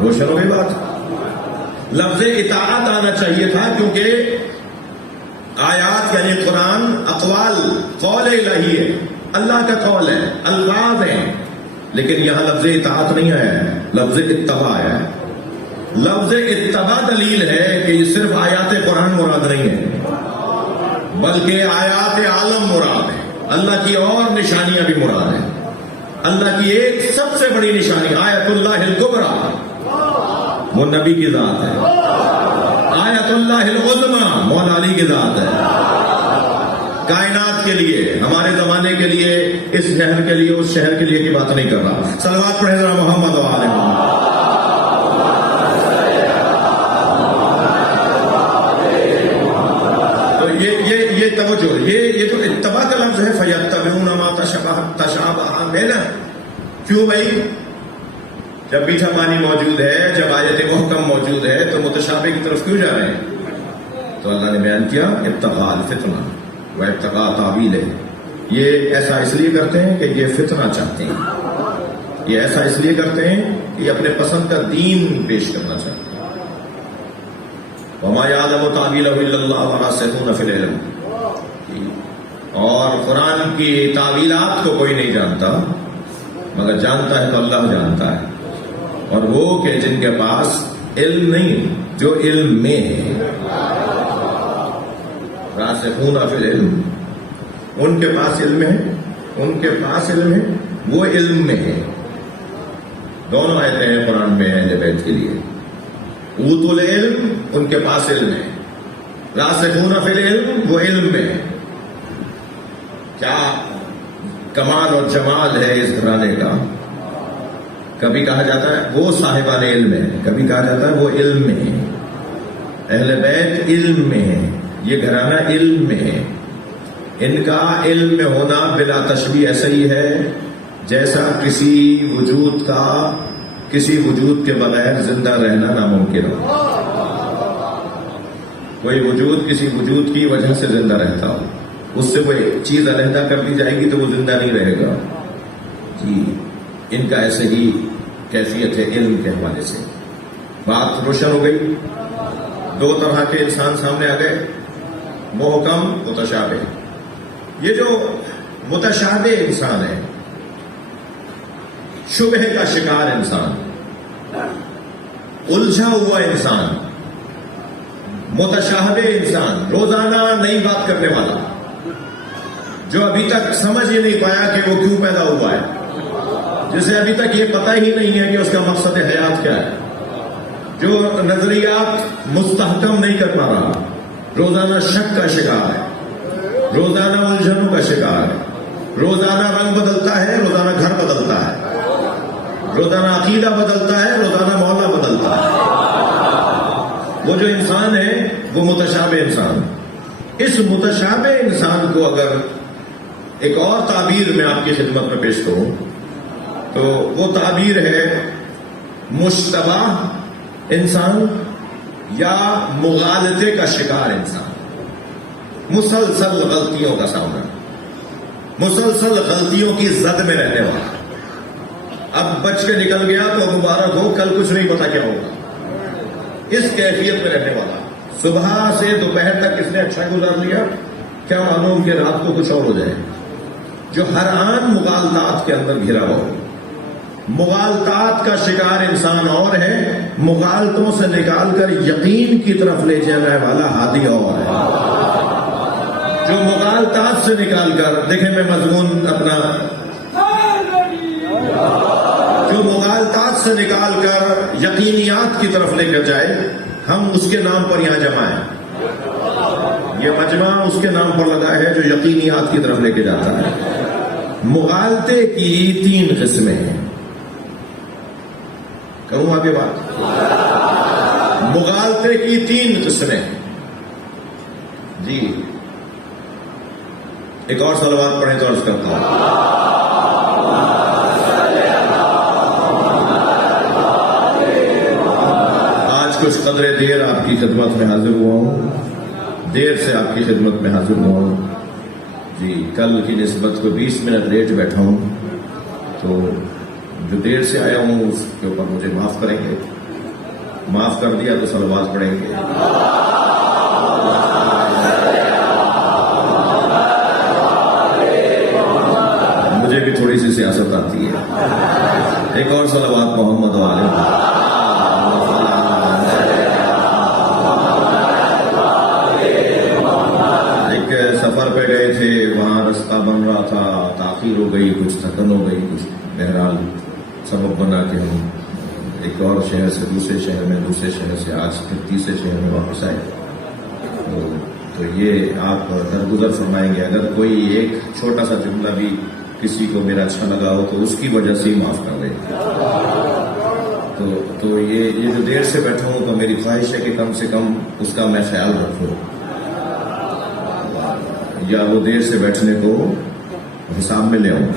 روشن ہو گئی بات. لفظ اطاعت آنا چاہیے تھا کیونکہ آیات یعنی قرآن اقوال قول الہی ہے، اللہ کا قول ہے، الفاظ ہیں، لیکن یہاں لفظ اطاعت نہیں آیا ہے، لفظ اتباع آیا ہے. لفظ اتباع دلیل ہے کہ یہ صرف آیات قرآن مراد نہیں ہے بلکہ آیات عالم مراد ہے. اللہ کی اور نشانیاں بھی مراد ہیں. اللہ کی ایک سب سے بڑی نشانی آیت اللہ الکبریٰ، وہ نبی کی ذات ہے. آیت اللہ العظمیٰ مولا علی کی ذات ہے. کائنات کے لیے، ہمارے زمانے کے لیے، اس شہر کے لیے، اس شہر کے لیے کی بات نہیں کر رہا. صلوات پڑھیں ذرا محمد و آل محمد. تو یہ توجہ، یہ جو اتباع کا لفظ ہے فَيَتَّبِعُونَ مَا تَشَابَهَ میں نا، کیوں بھائی؟ جب میٹھا پانی موجود ہے، جب آیت محکم موجود ہے، تو متشابہ کی طرف کیوں جا رہے ہیں؟ تو اللہ نے بیان کیا ابتغاء الفتنہ و ابتغاء تعویل ہے. یہ ایسا اس لیے کرتے ہیں کہ یہ فتنہ چاہتے ہیں، یہ ایسا اس لیے کرتے ہیں کہ یہ اپنے پسند کا دین پیش کرنا چاہتے ہیں. وَمَا يَعْلَمُ تَعْوِيلَهُ إِلَّا اللَّهُ وَالرَّاسِخُونَ فِي الْعِلْمِ. اور قرآن کی تعویلات کو کوئی نہیں جانتا مگر جانتا ہے تو اللہ جانتا ہے، اور وہ کہ جن کے پاس علم نہیں، جو علم میں ہے. راسخون فی العلم، ان کے پاس علم ہے، ان کے پاس علم ہے، وہ علم میں ہے. دونوں آیتیں ہیں قرآن میں اہل بیت کے لیے. اوتوا العلم، ان کے پاس علم ہے. راسخون فی العلم، وہ علم میں ہے. کیا کمال اور جمال ہے اس گھرانے کا. کبھی کہا جاتا ہے وہ صاحبان علم ہے، کبھی کہا جاتا ہے وہ علم میں ہے. اہل بیت علم میں ہے، یہ گھرانہ علم میں ہے. ان کا علم میں ہونا بلا تشبیہ ایسا ہی ہے جیسا کسی وجود کا کسی وجود کے بغیر زندہ رہنا ناممکن ہو. کوئی وجود کسی وجود کی وجہ سے زندہ رہتا ہو، اس سے کوئی چیز علیحدہ کر دی جائے گی تو وہ زندہ نہیں رہے گا. جی ان کا ایسے ہی کیفیت ہے علم کے حوالے سے. بات روشن ہو گئی. دو طرح کے انسان سامنے آ گئے، محکم، متشابہ. یہ جو متشابہ انسان ہے، شبہ کا شکار انسان، الجھا ہوا انسان، متشابہ انسان، روزانہ نئی بات کرنے والا، جو ابھی تک سمجھ ہی نہیں پایا کہ وہ کیوں پیدا ہوا ہے، جسے ابھی تک یہ پتہ ہی نہیں ہے کہ اس کا مقصد حیات کیا ہے، جو نظریات مستحکم نہیں کر پا رہا، روزانہ شک کا شکار ہے، روزانہ الجھنوں کا شکار ہے، روزانہ رنگ بدلتا ہے، روزانہ گھر بدلتا ہے، روزانہ عقیدہ بدلتا ہے، روزانہ مولا بدلتا ہے. وہ جو انسان ہے وہ متشابہ انسان. اس متشابہ انسان کو اگر ایک اور تعبیر میں آپ کی خدمت میں پیش کروں تو وہ تعبیر ہے مشتبہ انسان یا مغالطے کا شکار انسان. مسلسل غلطیوں کا سامنا، مسلسل غلطیوں کی زد میں رہنے والا. اب بچ کے نکل گیا تو مبارک ہو، کل کچھ نہیں پتا کیا ہوگا، اس کیفیت میں رہنے والا. صبح سے دوپہر تک اس نے اچھا گزار لیا، کیا معلوم کہ رات کو کچھ اور ہو جائے. جو ہر آن مغالطات کے اندر گھرا ہو. مغالطات کا شکار انسان اور ہے، مغالطوں سے نکال کر یقین کی طرف لے جانے والا ہادی اور ہے. جو مغالطات سے نکال کر، دیکھیں میں مضمون اپنا، جو مغالطات سے نکال کر یقینیات کی طرف لے کر جائے، ہم اس کے نام پر یہاں جمع ہیں. یہ مجمع اس کے نام پر لگا ہے جو یقینیات کی طرف لے کے جاتا ہے. مغالطے کی 3 قسمیں ہیں. کہوں آگے بات؟ مغالطے کی 3 قسمیں. جی ایک اور صلوات پڑھیں تو عرض کرتا ہوں. کچھ قدرے دیر آپ کی خدمت میں حاضر ہوا ہوں، دیر سے آپ کی خدمت میں حاضر ہوا ہوں. جی کل کی نسبت کو 20 منٹ لیٹ بیٹھا ہوں، تو جو دیر سے آیا ہوں اس کے اوپر مجھے معاف کریں گے. معاف کر دیا تو صلوات پڑھیں گے. مجھے بھی تھوڑی سی سیاست آتی ہے. ایک اور صلوات محمد والے. ایک سفر پہ گئے تھے, وہاں رستہ بن رہا تھا, تاخیر ہو گئی, کچھ تھکن ہو گئی, کچھ بہرحال سبب بنا کہ ہم ایک اور شہر سے دوسرے شہر میں, دوسرے شہر سے آج پھر تیسرے شہر میں واپس آئے. تو یہ آپ درگزر فرمائیں گے. اگر کوئی ایک چھوٹا سا جملہ بھی کسی کو میرا اچھا لگا ہو تو اس کی وجہ سے ہی معاف کر دیں. تو یہ جو دیر سے بیٹھا ہوں تو میری خواہش ہے کہ کم سے کم اس کا میں خیال رکھوں, یا وہ دیر سے بیٹھنے کو حساب میں لے آؤں.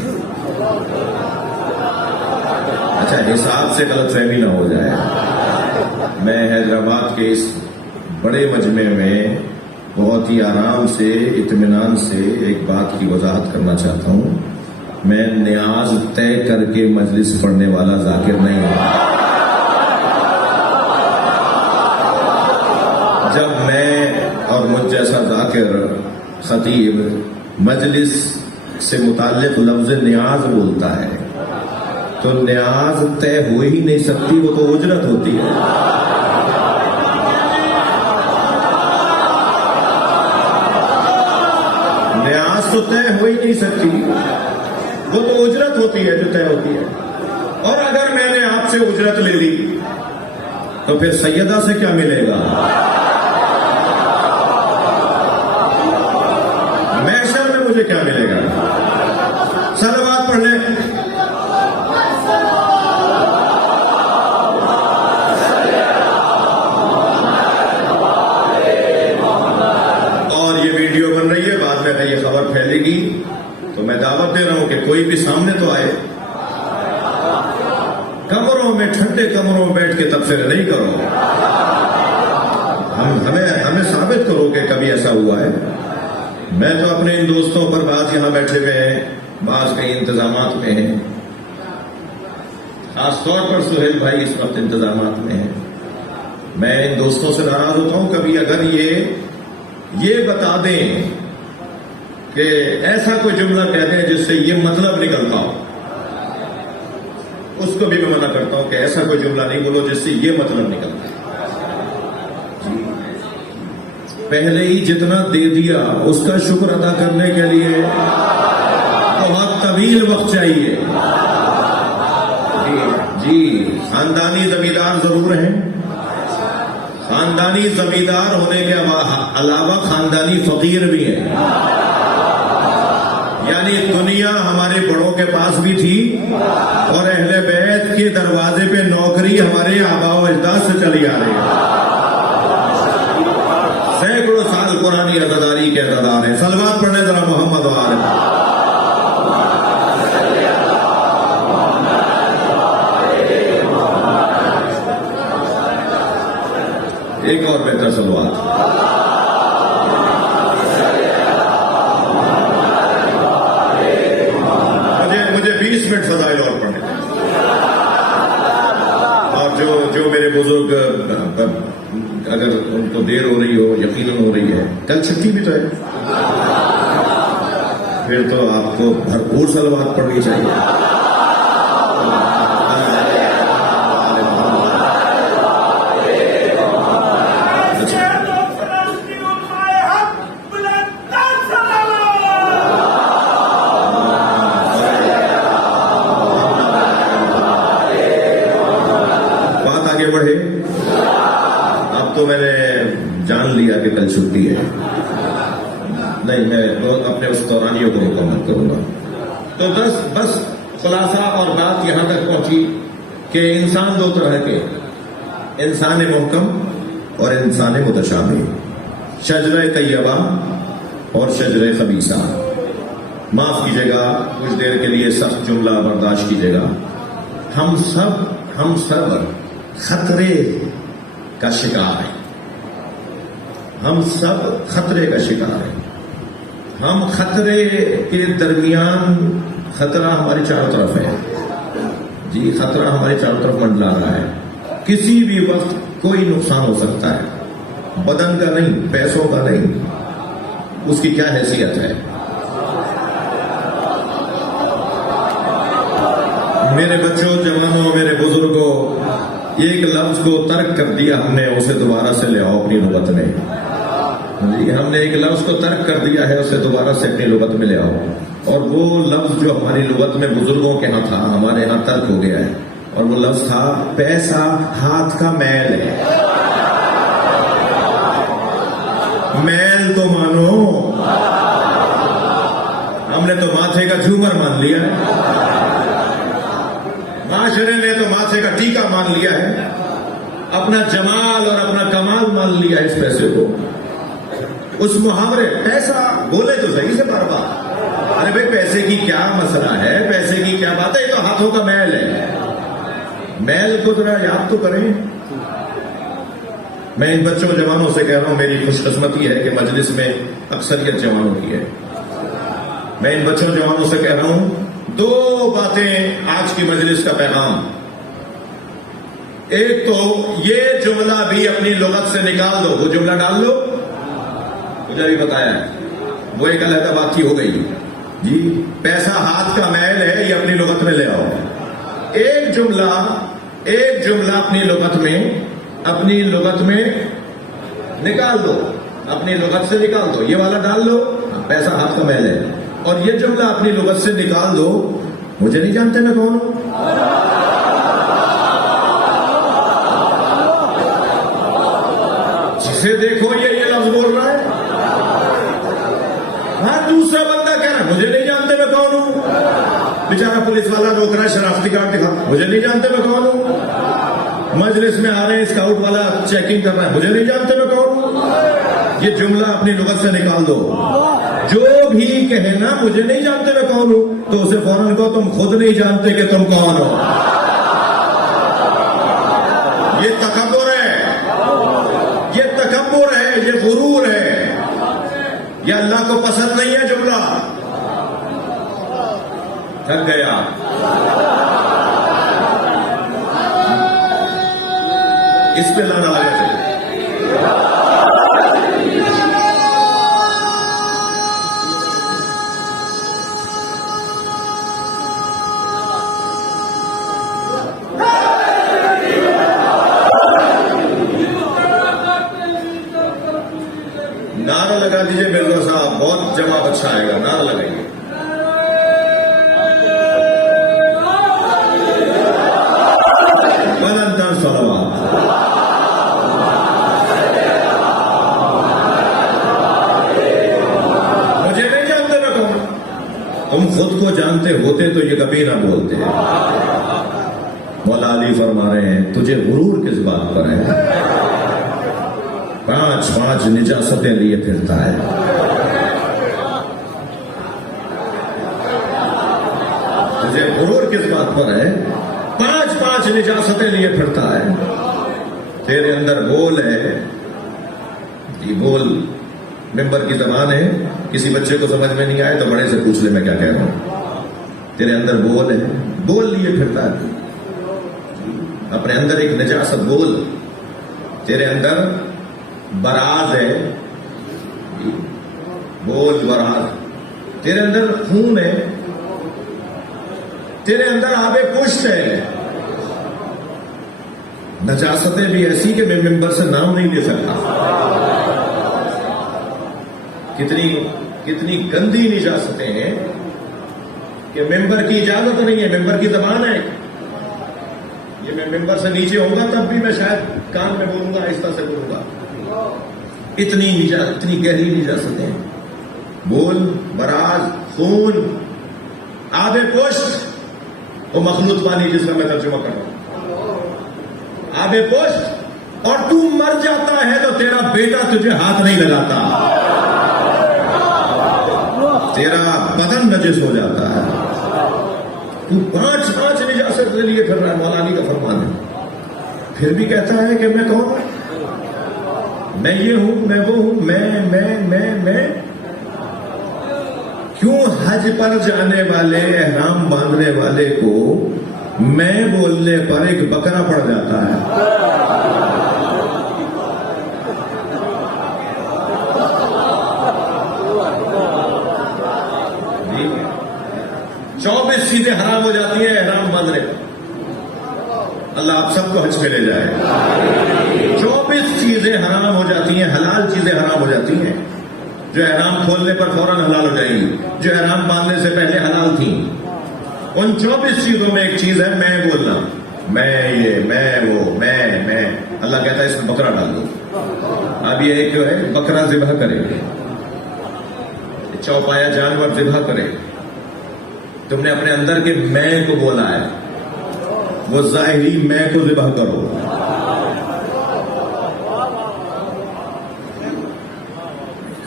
اچھا, حساب سے غلط فہمی نہ ہو جائے. میں حیدرآباد کے اس بڑے مجمع میں بہت ہی آرام سے, اطمینان سے ایک بات کی وضاحت کرنا چاہتا ہوں. میں نیاز طے کر کے مجلس پڑھنے والا ذاکر نہیں ہوں. جب میں اور مجھ جیسا ذاکر خطیب مجلس سے متعلق لفظ نیاز بولتا ہے تو نیاز طے ہو ہی نہیں سکتی, وہ تو اجرت ہوتی ہے. نیاز تو طے ہو ہی نہیں سکتی, وہ تو اجرت ہوتی ہے جو طے ہوتی ہے. اور اگر میں نے آپ سے اجرت لے لی تو پھر سیدہ سے کیا ملے گا؟ محشر میں مجھے کیا ملے گا؟ صلوات پڑھ لیں. اور یہ ویڈیو بن رہی ہے, بعد میں یہ خبر پھیلے گی تو میں دعوت دے رہا ہوں کہ کوئی بھی سامنے تو آئے, کمروں میں, ٹھنڈے کمروں میں بیٹھ کے تبصرے نہیں کرو. ہمیں ثابت کرو کہ کبھی ایسا ہوا ہے. میں تو اپنے ان دوستوں پر, بعض یہاں بیٹھے ہوئے ہیں, بعض کئی انتظامات میں ہیں, خاص طور پر سہیل بھائی اس وقت انتظامات میں ہیں. میں ان دوستوں سے ناراض ہوتا ہوں کبھی اگر یہ بتا دیں کہ ایسا کوئی جملہ کہہ دیں جس سے یہ مطلب نکلتا ہو, اس کو بھی میں منع کرتا ہوں کہ ایسا کوئی جملہ نہیں بولو جس سے یہ مطلب نکلتا ہے. پہلے ہی جتنا دے دیا اس کا شکر ادا کرنے کے لیے بہت طویل وقت چاہیے. جی, خاندانی زمیندار ضرور ہیں, خاندانی زمیندار ہونے کے علاوہ خاندانی فقیر بھی ہیں. یعنی دنیا ہمارے بڑوں کے پاس بھی تھی اور اہل بیت کے دروازے پہ نوکری ہمارے آباء و اجداد سے چلی آ رہی ہے. سینکڑوں سال قرآنی عزاداری کے عزادار ہیں. صلوات پڑھنے ذرا محمد والے. ایک اور بہتر صلوات. مجھے 20 منٹ فضائل اور پڑھنے, اور جو میرے بزرگ اگر ان کو دیر ہو رہی ہو, یقیناً ہو رہی ہے, کل چھٹی بھی تو ہے, پھر تو آپ کو بھرپور صلوات پڑھنی چاہیے. بات آگے بڑھے. اب تو میں نے جان لیا کہ کل چھٹی ہے, نہیں میں اپنے اس دورانیوں کو مکمل کروں گا. تو بس خلاصہ اور بات یہاں تک پہنچی کہ انسان دو طرح کے, انسان محکم اور انسان متشابہ, شجرہ طیبہ اور شجرہ خبیثہ. معاف کیجیے گا, کچھ دیر کے لیے سخت جملہ برداشت کیجیے گا. ہم سب خطرے کا شکار ہیں. ہم سب خطرے کا شکار ہیں. ہم خطرے کے درمیان, خطرہ ہماری چاروں طرف ہے. جی, خطرہ ہمارے چاروں طرف منڈلا رہا ہے. کسی بھی وقت کوئی نقصان ہو سکتا ہے، بدن کا نہیں، پیسوں کا نہیں، اس کی کیا حیثیت ہے؟ میرے بچوں، جوانوں، میرے بزرگوں، ایک لفظ کو ترک کر دیا ہم نے، اسے دوبارہ سے لے آؤ اپنی لغت میں. جی، ہم نے ایک لفظ کو ترک کر دیا ہے، اسے دوبارہ سے اپنی لغت میں لے آؤ. اور وہ لفظ جو ہماری لغت میں بزرگوں کے ہاں تھا، ہمارے ہاں ترک ہو گیا ہے، اور وہ لفظ تھا پیسہ ہاتھ کا میل ہے. میل تو مانو، ہم نے تو ماتھے کا جھومر مان لیا ہے، معاشرے نے تو ماتھے کا ٹیکا مان لیا ہے، اپنا جمال اور اپنا کمال مان لیا ہے اس پیسے کو. اس محاورے پیسہ بولے تو صحیح سے بار بار، ارے بھائی پیسے کی کیا مسئلہ ہے، پیسے کی کیا بات ہے، یہ تو ہاتھوں کا میل ہے. میل کو ذرا یاد تو کریں. میں ان بچوں جوانوں سے کہہ رہا ہوں، میری خوش قسمتی ہے کہ مجلس میں اکثریت جوانوں کی ہے. میں ان بچوں جوانوں سے کہہ رہا ہوں، دو باتیں آج کی مجلس کا پیغام. ایک تو یہ جملہ بھی اپنی لغت سے نکال دو، وہ جملہ ڈال لو، مجھے بھی بتایا ہے، وہ ایک علیحدہ بات کی ہو گئی جی. پیسہ ہاتھ کا میل ہے، یہ اپنی لغت میں لے آؤ. ایک جملہ اپنی لغت میں نکال دو، اپنی لغت سے نکال دو. یہ والا ڈال دو، پیسہ ہاتھ کا میل ہے، اور یہ جملہ اپنی لغت سے نکال دو، مجھے نہیں جانتے میں کون ہوں. جسے دیکھو یہ لفظ بول رہا ہے. ہاں، دوسرا بندہ کہہ رہا ہے مجھے نہیں جانتے میں کون ہوں. بیچارہ پولیس والا روک رہا ہے، شناختی کارڈ دکھا، مجھے نہیں جانتے میں کون ہوں. مجلس میں آ رہے ہیں، اسکاؤٹ والا چیکنگ کر رہا ہے، مجھے نہیں جانتے میں کون ہوں. یہ جملہ اپنی لغت سے نکال دو. جو بھی کہے نا مجھے نہیں جانتے میں کون ہوں، تو اسے فوراً کہو تم خود نہیں جانتے کہ تم کون ہو. یہ تکبر ہے، یہ غرور ہے، یہ اللہ کو پسند نہیں ہے. جملہ تھک گیا. اس پہ لانا لگے تھے. نعرہ لگا دیجئے مرزا صاحب، بہت جمع اچھا آئے گا. نعرہ لگائیے. بلندر صلوات. مجھے نہیں جانتے میں کون. تم خود کو جانتے ہوتے تو یہ کبھی نہ بولتے. مولا علی فرما رہے ہیں تجھے غرور کس بات پر ہے؟ 5 نجاستیں لیے پھرتا ہے. تجھے غرور کس بات پر ہے؟ 5 نجاستیں لیے پھرتا ہے. تیرے اندر بول ہے، یہ بول ممبر کی زبان ہے. کسی بچے کو سمجھ میں نہیں آئے تو بڑے سے پوچھ لے میں کیا کہہ رہا ہوں. تیرے اندر بول ہے، بول لیے پھرتا ہے. اپنے اندر ایک نجاست بول. تیرے اندر براز ہے، بول براز. تیرے اندر خون ہے، تیرے اندر آب پشت ہے. نجاستیں بھی ایسی کہ میں ممبر سے نام نہیں لے سکتا. کتنی گندی نجاستیں ہیں کہ ممبر کی اجازت نہیں ہے، ممبر کی زبان ہے. یہ میں ممبر سے نیچے ہوں گا تب بھی میں شاید کان میں بولوں گا، آہستہ سے بولوں گا. اتنی گہری نجاستیں. بول، براز، خون، آب پشت، وہ مخلوط پانی جس کا میں ترجمہ کر رہا ہوں. آب پشت. اور تو مر جاتا ہے تو تیرا بیٹا تجھے ہاتھ نہیں لگاتا، تیرا بدن نجس ہو جاتا ہے. تو 5 نجاست کے لیے پھر رہا ہے. مولا علی کا فرمان ہے. پھر بھی کہتا ہے کہ میں کون ہوں؟ میں یہ ہوں، میں وہ ہوں، میں. کیوں حج پر جانے والے، احرام باندھنے والے کو میں بولنے پر ایک بکرا پڑ جاتا ہے؟ اللہ آپ سب کو حج پہ لے جائے۔ 24 چیزیں حرام ہو جاتی ہیں، حلال چیزیں حرام ہو جاتی ہیں، جو احرام کھولنے پر فوراً حلال ہو جائیں گی، جو احرام باندھنے سے پہلے حلال تھیں۔ ان 24 چیزوں میں ایک چیز ہے میں بولنا، میں یہ، میں وہ، میں اللہ کہتا ہے اس میں بکرا ڈال دو۔ اب یہ ایک جو ہے بکرا ذبح کرے، چوپایا جانور ذبح کرے، تم نے اپنے اندر کے میں کو بولا ہے، وہ ظاہری میں کو ذبح کرو۔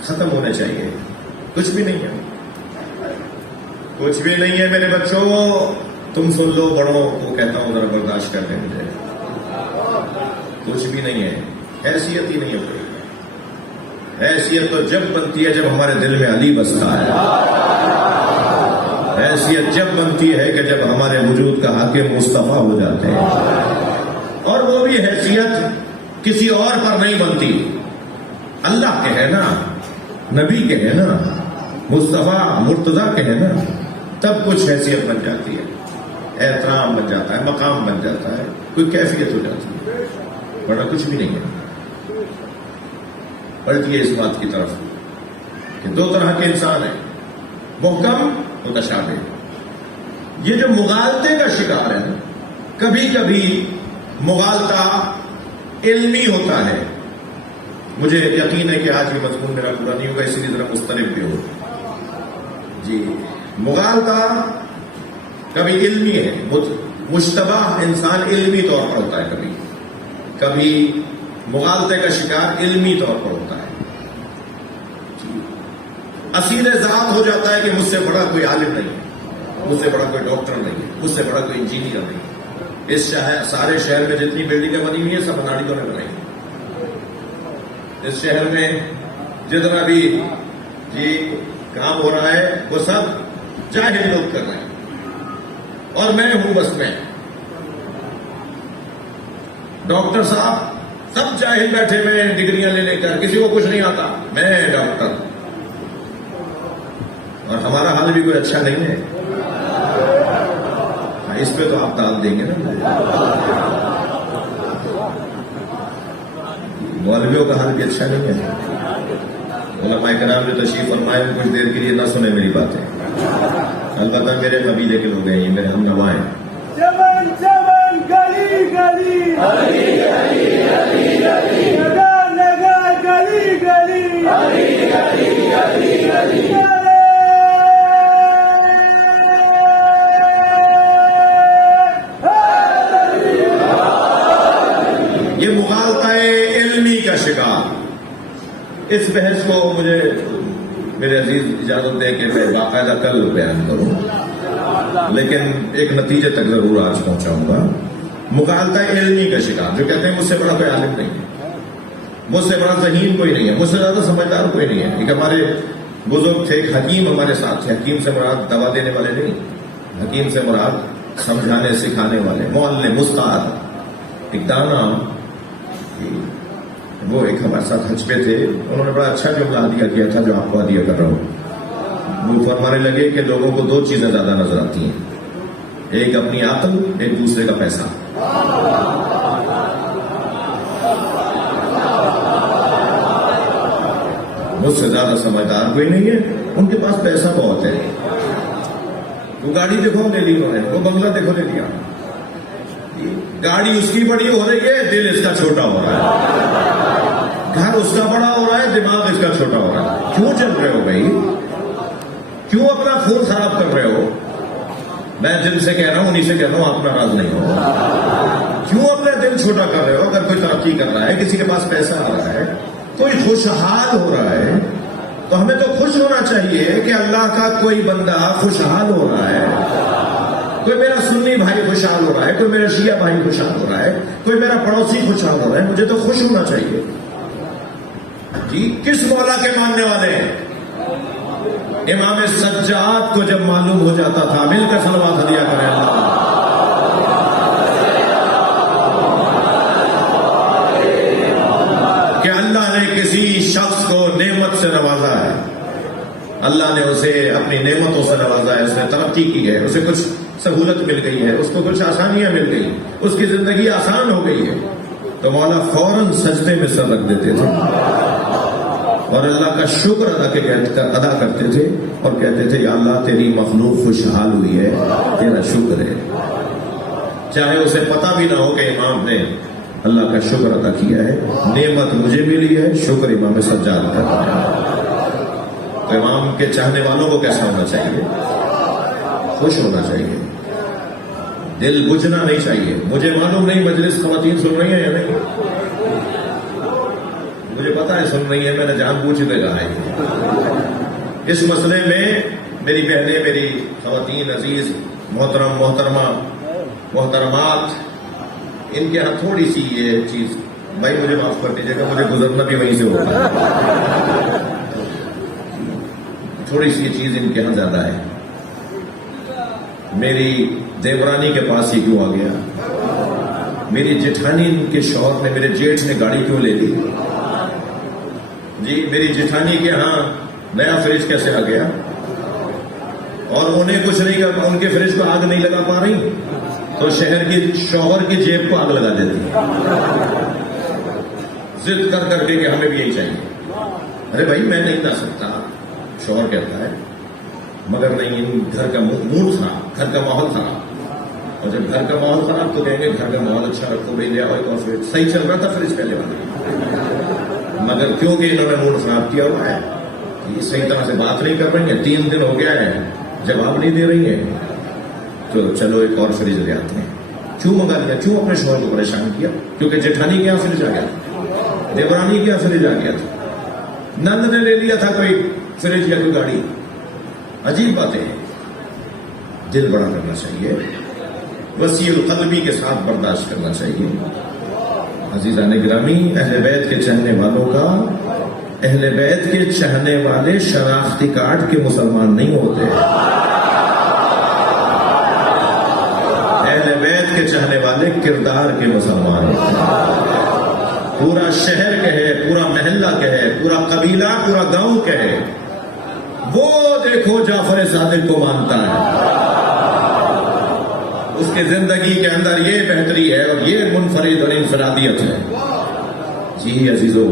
ختم ہونا چاہیے، کچھ بھی نہیں ہے، کچھ بھی نہیں ہے میرے بچوں۔ تم سن لو، بڑوں کو کہتا ہوں ذرا برداشت کر لیں مجھے، کچھ بھی نہیں ہے، حیثیت ہی نہیں ہے کوئی۔ حیثیت تو جب بنتی ہے جب ہمارے دل میں علی بستا ہے، حیثیت جب بنتی ہے کہ جب ہمارے وجود کا حاکم مصطفیٰ ہو جاتے ہیں، اور وہ بھی حیثیت کسی اور پر نہیں بنتی، اللہ کے ہے نا، نبی کے ہے نا، مصطفیٰ مرتضیٰ کے ہے نا، تب کچھ حیثیت بن جاتی ہے، احترام بن جاتا ہے، مقام بن جاتا ہے، کوئی کیفیت ہو جاتی ہے، ورنہ کچھ بھی نہیں ہے۔ پلٹیے اس بات کی طرف کہ دو طرح کے انسان ہیں، محکم متشابہ۔ یہ جو مغالطے کا شکار ہے، کبھی کبھی مغالطہ علمی ہوتا ہے، مجھے یقین ہے کہ آج یہ مضمون میرا پورا نہیں ہوگا، اسی لیے ذرا مختلف بھی ہوگا جی۔ مغالطہ کبھی علمی ہے، مشتبہ انسان علمی طور پر ہوتا ہے، کبھی مغالطے کا شکار علمی طور پر ہوتا ہے، اسیر ذات ہو جاتا ہے کہ مجھ سے بڑا کوئی عالم نہیں ہے، مجھ سے بڑا کوئی ڈاکٹر نہیں ہے، مجھ سے بڑا کوئی انجینئر نہیں ہے۔ اس سارے شہر میں جتنی بلڈنگیں بنی ہوئی ہیں سب اناڑیوں نے بنائی ہیں۔ اس شہر میں جتنا بھی کام ہو رہا ہے وہ سب جاہل لوگ کر رہے ہیں، اور میں ہوں بس میں۔ ڈاکٹر صاحب سب جاہل بیٹھے ہوئے ہیں ڈگریاں لے کر، کسی کو کچھ نہیں آتا، میں ڈاکٹر، اور ہمارا حال بھی کوئی اچھا نہیں ہے۔ اس پہ تو آپ ڈال دیں گے نا، مولویوں کا حال بھی اچھا نہیں ہے۔ علماء کرام جو تشریف فرمائے کچھ دیر کے لیے نہ سنیں میری باتیں، البتہ میرے قبیلے کے لوگ ہیں، یہ میرے ہم نوا ہیں۔ چمن چمن گلی گلی گلی گلی گلی گلی نگر نگر گلی گلی گلی گلی گلی گلی یہ مغالطہ علمی کا شکار۔ اس بحث کو مجھے میرے عزیز اجازت دے کہ میں باقاعدہ کل بیان کروں، لیکن ایک نتیجے تک ضرور آج پہنچاؤں گا۔ مغالطہ علمی کا شکار، جو کہتے ہیں مجھ سے بڑا کوئی عالم نہیں ہے، مجھ سے بڑا ذہین کوئی نہیں ہے، مجھ سے زیادہ سمجھدار کوئی نہیں ہے۔ ایک ہمارے بزرگ تھے، ایک حکیم ہمارے ساتھ تھے، حکیم سے مراد دوا دینے والے نہیں، حکیم سے مراد سمجھانے سکھانے والے، معلم، استاد، ایک دانا۔ وہ ایک ہمارے ساتھ حج پہ تھے، انہوں نے بڑا اچھا جملہ ہدیہ کیا تھا جو آپ کو ہدیہ کر رہا ہوں۔ وہ فرمانے لگے کہ لوگوں کو دو چیزیں زیادہ نظر آتی ہیں، ایک اپنی عقل، ایک دوسرے کا پیسہ۔ مجھ سے زیادہ سمجھدار کوئی نہیں ہے، ان کے پاس پیسہ بہت ہے، وہ گاڑی دیکھو لے لی انہوں نے، وہ بنگلہ دیکھو لے لیا، گاڑی اس کی بڑی ہو رہی ہے، دل اس کا چھوٹا ہو رہا ہے، گھر اس کا بڑا ہو رہا ہے، دماغ اس کا چھوٹا ہو رہا ہے۔ کیوں چل رہے ہو بھائی؟ کیوں اپنا خون خراب کر رہے ہو؟ میں جن سے کہہ رہا ہوں انہیں سے کہہ رہا ہوں، آپ ناراض نہیں ہو۔ کیوں اپنا دل چھوٹا کر رہے ہو؟ اگر کوئی ترقی کر رہا ہے، کسی کے پاس پیسہ آ رہا ہے، کوئی خوشحال ہو رہا ہے، تو ہمیں تو خوش ہونا چاہیے کہ اللہ کا کوئی بندہ خوشحال ہو رہا ہے، کوئی میرا سنی بھائی خوشحال ہو رہا ہے، کوئی میرا شیعہ بھائی خوشحال ہو رہا ہے، کوئی میرا پڑوسی خوشحال ہو رہا ہے، مجھے تو خوش ہونا چاہیے جی۔ کس مولا کے ماننے والے ہیں؟ امام سجاد کو جب معلوم ہو جاتا تھا، مل کر صلوات ہدیہ کریں اللہ، کہ اللہ نے کسی شخص کو نعمت سے نوازا ہے، اللہ نے اسے اپنی نعمتوں سے نوازا ہے، اس نے ترقی کی ہے، اسے کچھ سہولت مل گئی ہے، اس کو کچھ آسانیاں مل گئی، اس کی زندگی آسان ہو گئی ہے، تو مولا فوراً سجدے میں سر رکھ دیتے تھے اور اللہ کا شکر ادا کرتے تھے اور کہتے تھے یا اللہ تیری مخلوق خوشحال ہوئی ہے، تیرا شکر ہے، چاہے اسے پتہ بھی نہ ہو کہ امام نے اللہ کا شکر ادا کیا ہے، نعمت مجھے ملی ہے، شکر امام سجاد کا۔ تو امام کے چاہنے والوں کو کیسا ہونا چاہیے؟ خوش ہونا چاہیے، دل بجھنا نہیں چاہیے۔ مجھے معلوم نہیں مجلس خواتین سن رہی ہیں یا نہیں، مجھے پتا ہے سن رہی ہیں، میں نے جان بوجھ کے کہا ہے۔ اس مسئلے میں میری بہنیں، میری خواتین عزیز، محترم محترمہ محترمات، ان کے ہاں تھوڑی سی یہ چیز، بھائی مجھے معاف کر دیجیے گا، مجھے گزرنا بھی وہیں سے ہوتا ہے، تھوڑی سی یہ چیز ان کے ہاں زیادہ ہے۔ میری دیورانی کے پاس ہی کیوں آ گیا؟ میری جٹھانی کے شوہر نے، میرے جیٹھ نے گاڑی کیوں لے لی؟ جی میری جٹھانی کے ہاں نیا فریج کیسے آ گیا؟ اور انہیں کچھ نہیں کر، ان کے فریج کو آگ نہیں لگا پا رہی تو شہر کی شوہر کی جیب کو آگ لگا دیتی، ضد کر کر کے کہ ہمیں بھی یہی چاہیے۔ ارے بھائی میں نہیں لا سکتا، شوہر کہتا ہے، مگر نہیں، گھر کا موڈ خراب، گھر کا ماحول خراب، اور جب گھر کا ماحول خراب تو کہیں گے گھر کا ماحول اچھا رکھو بھائی، لے آؤ ایک اور فریج۔ صحیح چل رہا تھا فریج پہلے والا، مگر کیونکہ انہوں نے موڈ خراب کیا ہوا ہے، یہ صحیح طرح سے بات نہیں کر رہی ہیں، 3 دن ہو گیا ہے جواب نہیں دے رہی ہیں، تو چلو ایک اور فریج لے آتے ہیں۔ کیوں منگا لیا؟ کیوں اپنے شوہر کو پریشان کیا؟ کیونکہ جٹھانی کے یہاں فریج آ گیا تھا، دیورانی کے یہاں فریج آ گیا تھا، نند نے لے لیا تھا کوئی فریج یا کوئی گاڑی۔ عجیب باتیں ہیں، دل بڑا کرنا چاہیے، وسیع القلبی کے ساتھ برداشت کرنا چاہیے۔ عزیزان گرامی، اہل بیت کے چاہنے والوں کا، اہل بیت کے چاہنے والے شناختی کارڈ کے مسلمان نہیں ہوتے، اہل بیت کے چاہنے والے کردار کے مسلمان ہوتے ہیں۔ پورا شہر کہے، پورا محلہ کہے، پورا قبیلہ، پورا گاؤں کہے وہ دیکھو جعفر صادق کو مانتا ہے، اس کی زندگی کے اندر یہ بہتری ہے اور یہ منفرد اور انفرادیت ہے۔ جی عزیزو،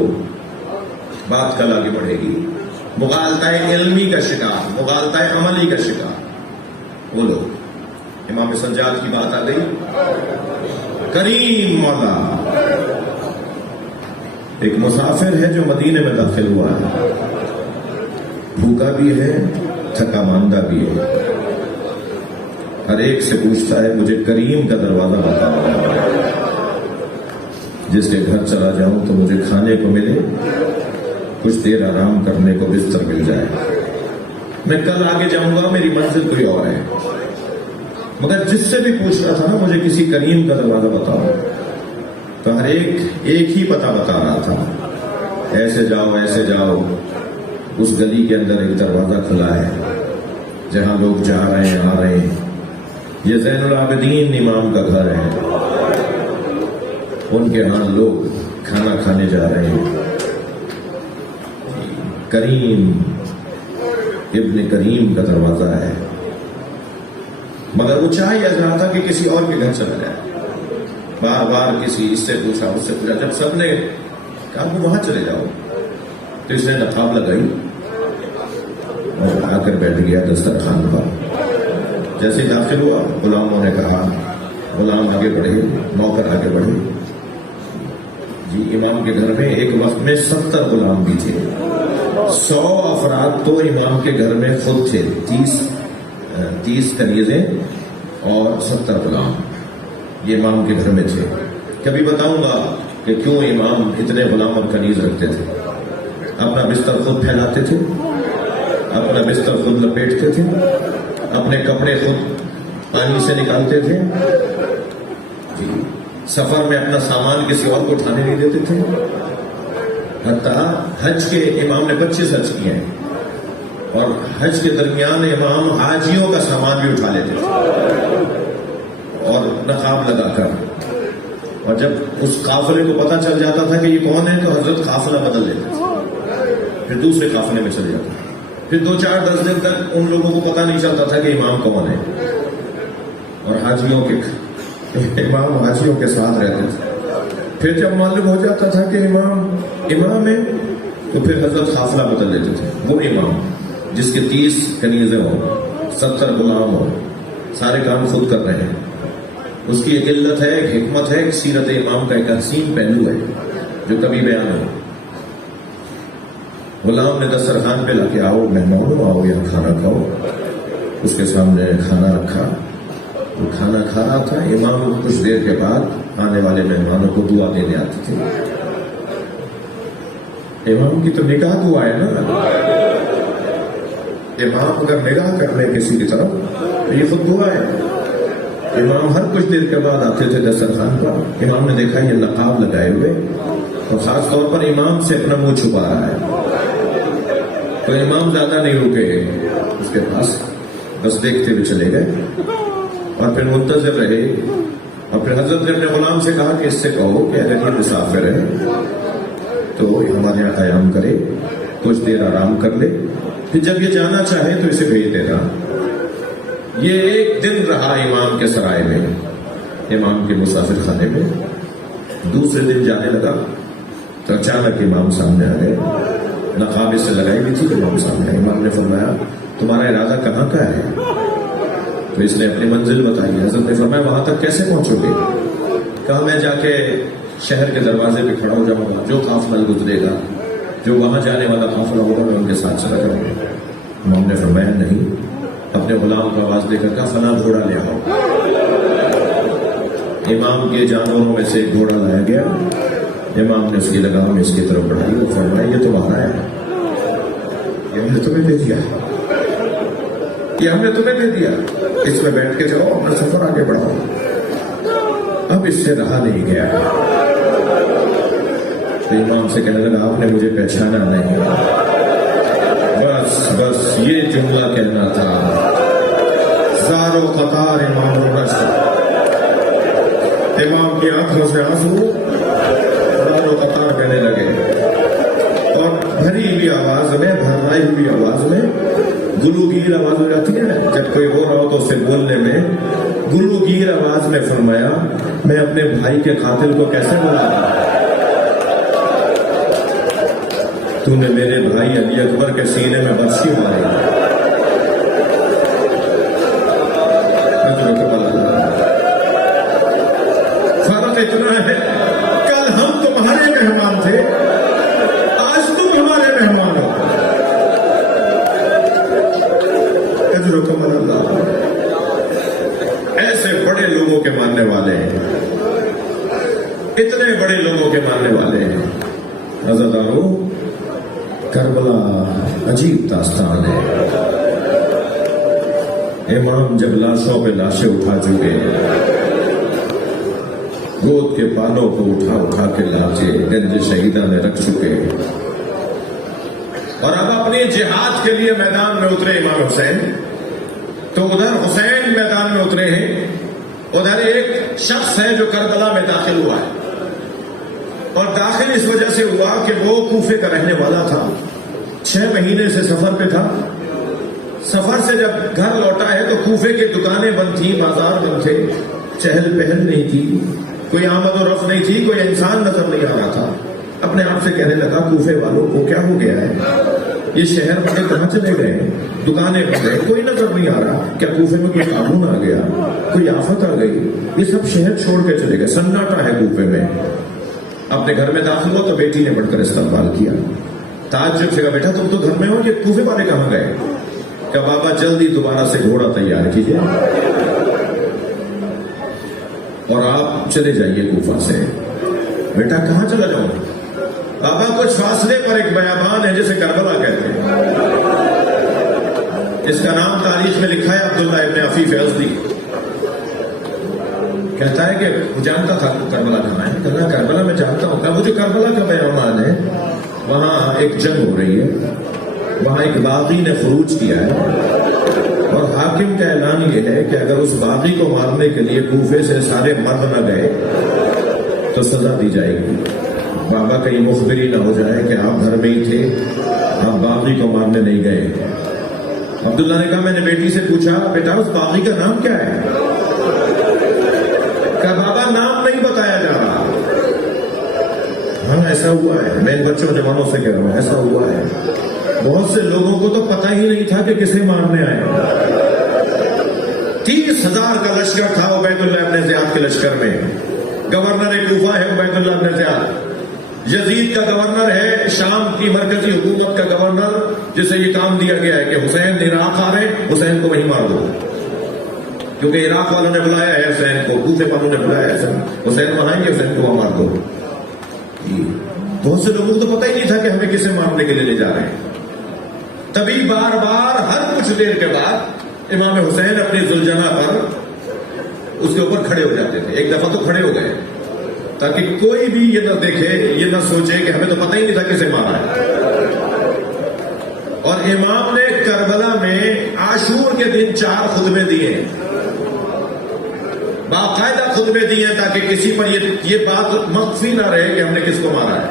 بات کل آگے بڑھے گی، مغالطہ علمی کا شکار، مغالطہ عملی کا شکار وہ لوگ۔ امام سجاد کی بات آ گئی، کریم مولا ایک مسافر ہے جو مدینے میں داخل ہوا ہے، بھوکا بھی ہے، تھکا ماندہ بھی ہے، ہر ایک سے پوچھتا ہے مجھے کریم کا دروازہ بتاؤ، جس کے گھر چلا جاؤں تو مجھے کھانے کو ملے، کچھ دیر آرام کرنے کو بستر مل جائے، میں کل آگے جاؤں گا، میری منزل کوئی اور ہے۔ مگر جس سے بھی پوچھ رہا تھا نا مجھے کسی کریم کا دروازہ بتاؤ، تو ہر ایک ہی پتہ بتا رہا تھا، ایسے جاؤ ایسے جاؤ، اس گلی کے اندر ایک دروازہ کھلا ہے جہاں لوگ جا رہے ہیں آ رہے ہیں، یہ زین العابدین امام کا گھر ہے، ان کے ہاں لوگ کھانا کھانے جا رہے ہیں۔ کریم ابن کریم کا دروازہ ہے، مگر وہ چاہ یہ رہا تھا کہ کسی اور کے گھر چلا جائے، بار بار کسی اس سے پوچھا اس سے پوچھا، جب سب نے کہا وہ وہاں چلے جاؤ تو اس نے نقاب لگائی اور آ کر بیٹھ گیا دسترخوان پر۔ جیسے داخل ہوا غلاموں نے کہا، غلام آگے بڑھے، نوکر آگے بڑھے۔ جی امام کے گھر میں ایک وقت میں 70 غلام بھی تھے، 100 افراد تو امام کے گھر میں خود تھے، 30 کنیزیں اور 70 غلام یہ امام کے گھر میں تھے۔ کبھی بتاؤں گا کہ کیوں امام اتنے غلام اور کنیز رکھتے تھے۔ اپنا بستر خود پھیلاتے تھے، اپنا بستر خود لپیٹتے تھے، اپنے کپڑے خود پانی سے نکالتے تھے، جی سفر میں اپنا سامان کسی اور کو اٹھانے نہیں دیتے تھے۔ حتیٰ حج کے امام نے 25 حج کیے ہیں، اور حج کے درمیان امام حاجیوں کا سامان بھی اٹھا لیتے تھے اور نقاب لگا کر، اور جب اس قافلے کو پتہ چل جاتا تھا کہ یہ کون ہے تو حضرت قافلہ بدل لیتے تھے، پھر دوسرے قافلے میں چلے جاتے، پھر 2-4-10 دن تک ان لوگوں کو پتہ نہیں چلتا تھا کہ امام کون ہے۔ اور حاجیوں کے امام حاجیوں کے ساتھ رہتے تھے. پھر جب معلوم ہو جاتا تھا کہ امام ہے تو پھر حضرت قافلہ بدل لیتے تھے. وہ امام جس کے 30 کنیزیں ہوں، 70 غلام ہوں، سارے کام خود کر رہے ہیں، اس کی ایک علت ہے، ایک حکمت ہے، ایک سیرت امام کا ایک حسین پہلو ہے جو کبھی بیان ہو. غلام نے دسترخوان پہ لا کے آؤ مہمانوں، آؤ یہاں کھانا کھاؤ. اس کے سامنے کھانا رکھا، وہ کھانا کھا رہا تھا. امام کچھ دیر کے بعد آنے والے مہمانوں کو دعا دینے آتے تھے. امام کی تو نگاہ دعا ہے نا. امام اگر نگاہ کر لے کسی کی طرف تو یہ خود دعا ہے. امام ہر کچھ دیر کے بعد آتے تھے دسترخوان پر. امام نے دیکھا یہ نقاب لگائے ہوئے اور خاص طور پر امام سے اپنا منہ چھپا رہا ہے، تو امام زیادہ نہیں رکے اس کے پاس، بس دیکھتے ہوئے چلے گئے اور پھر منتظر رہے. اور پھر حضرت نے اپنے غلام سے کہا کہ اس سے کہو کہ اگر یہ مسافر ہے تو ہمارے یہاں قیام کرے، کچھ دیر آرام کر لے، پھر جب یہ جانا چاہے تو اسے بھیج دینا. یہ ایک دن رہا امام کے سرائے میں، امام کے مسافر خانے میں. دوسرے دن جانے لگا تو اچانک امام سامنے آ گئے. نقاب اس سے لگائی ہوئی تھی. امام سامنے آئے. امام نے فرمایا تمہارا ارادہ کہاں کا ہے؟ تو اس نے اپنی منزل بتائی. حضرت نے فرمایا وہاں تک کیسے پہنچو گے؟ کہا میں جا کے شہر کے دروازے پہ کھڑا ہو جاؤں گا، جو قافلہ گزرے گا، جو وہاں جانے والا قافلہ ہوگا میں ان کے ساتھ چلا جاؤں گا. امام نے فرمایا نہیں. اپنے غلام کو آواز دے کر کہا فلاں گھوڑا لے آؤ. امام کے جانوروں میں سے ایک گھوڑا لایا گیا. امام نے اس کی لگام اس کی طرف بڑھائی. وہ فرمایا یہ تمہارا ہے، یہ ہم نے تمہیں دے دیا، یہ ہم نے تمہیں دے دیا، اس میں بیٹھ کے جاؤ، اپنا سفر آگے بڑھاؤ. اب اس سے رہا نہیں گیا. تو امام سے کہنے لگا آپ نے مجھے پہچانا نہیں، بس یہ جملہ کہنا تھا. زار و قطار امام و نشر. امام کی آنکھوں سے آنسو زار و قطار کہنے لگے اور بھری ہوئی آواز میں، بھرائی ہوئی آواز میں، گلوگیر آواز ہو جاتی ہے جب کوئی ہو رہا ہو تو اسے بولنے میں، گلوگیر آواز میں فرمایا میں اپنے بھائی کے قاتل کو کیسے بولا؟ تو نے میرے بھائی علی اکبر کے سینے میں برسی ماری. فرق اتنا ہے کل ہم تمہارے مہمان تھے، آج تم ہمارے مہمان ہو. اجرکم اللہ. ایسے بڑے لوگوں کے ماننے والے ہیں، اتنے بڑے لوگوں کے ماننے والے ہیں. عزیزانو کربلا عجیب داستان ہے. امام جب لاشوں پہ لاشیں اٹھا چکے، گود کے بالوں کو اٹھا اٹھا کے لاچے گنج شہیدہ میں رکھ چکے، اور اب اپنی جہاد کے لیے میدان میں اترے امام حسین. تو ادھر حسین میدان میں اترے ہیں، ادھر ایک شخص ہے جو کربلا میں داخل ہوا ہے، اور داخل اس وجہ سے ہوا کہ وہ کوفے کا رہنے والا تھا، 6 مہینے سے سفر پہ تھا. سفر سے جب گھر لوٹا ہے تو کوفے کی دکانیں بند تھی، بازار بند تھے، چہل پہل نہیں تھی، کوئی آمد و رفت نہیں تھی، کوئی انسان نظر نہیں آ رہا تھا. اپنے آپ سے کہنے لگا کوفے والوں کو کیا ہو گیا ہے؟ یہ شہر والے کہاں چلے گئے؟ دکانیں بند ہیں، کوئی نظر نہیں آ رہا. کیا کوفے میں کوئی قانون آ گیا؟ کوئی آفت آ گئی؟ یہ سب شہر چھوڑ کے چلے گئے، سناٹا ہے کوفے میں. اپنے گھر میں داخل ہو تو بیٹی نے بڑھ کر استقبال کیا. تعجب سے کہا بیٹا تم تو گھر میں ہو، یہ کوفے والے کہاں گئے؟ کہ بابا جلدی دوبارہ سے گھوڑا تیار کیجیے اور آپ چلے جائیے کوفہ سے. بیٹا کہاں چلا جاؤں؟ بابا کچھ فاصلے پر ایک بیابان ہے جسے کربلا کہتے ہیں، اس کا نام تاریخ میں لکھا ہے عبداللہ ابن عفیف ازدی. کہتا ہے کہ جانتا تھا کربلا کہاں ہے؟ کہنا کربلا میں جانتا ہوں. کہا وہ جو کربلا کا بیابان ہے وہاں ایک جنگ ہو رہی ہے، وہاں ایک باغی نے خروج کیا ہے اور حاکم کا اعلان یہ ہے کہ اگر اس باغی کو مارنے کے لیے کوفے سے سارے مرد نہ گئے تو سزا دی جائے گی. بابا کہیں مخبری نہ ہو جائے کہ آپ گھر میں ہی تھے، آپ باغی کو مارنے نہیں گئے. عبداللہ نے کہا میں نے بیٹی سے پوچھا بیٹا اس باغی کا نام کیا ہے؟ ہوا ہے، میں ان بچوں جوانوں سے کہہ رہا ہوں، ایسا ہوا ہے. بہت سے لوگوں کو تو پتہ ہی نہیں تھا کہ کسے مارنے آئے. 30,000 کا لشکر تھا عبید اللہ ابن زیاد کے لشکر میں. گورنر کوفہ ہے عبید اللہ ابن زیاد. یزید کا گورنر ہے شام کی مرکزی حکومت کا گورنر، جسے یہ کام دیا گیا ہے کہ حسین عراق آ رہے، حسین کو وہیں مار دو، کیونکہ عراق والوں نے بلایا ہے حسین کو، کوفے والوں نے بلایا ہے حسین وہاں آئیں گے، حسین کو وہاں مار دو. بہت سے لوگوں کو تو پتہ ہی نہیں تھا کہ ہمیں کسے مارنے کے لیے لے جا رہے ہیں. تبھی بار بار ہر کچھ دیر کے بعد امام حسین اپنی ذوالجناح پر اس کے اوپر کھڑے ہو جاتے تھے. ایک دفعہ تو کھڑے ہو گئے تاکہ کوئی بھی یہ نہ دیکھے، یہ نہ سوچے کہ ہمیں تو پتہ ہی نہیں تھا کسے مارا ہے. اور امام نے کربلا میں عاشور کے دن 4 خطبے دیے، باقاعدہ خطبے دیے تاکہ کسی پر یہ بات مخفی نہ رہے کہ ہم نے کس کو مارا ہے.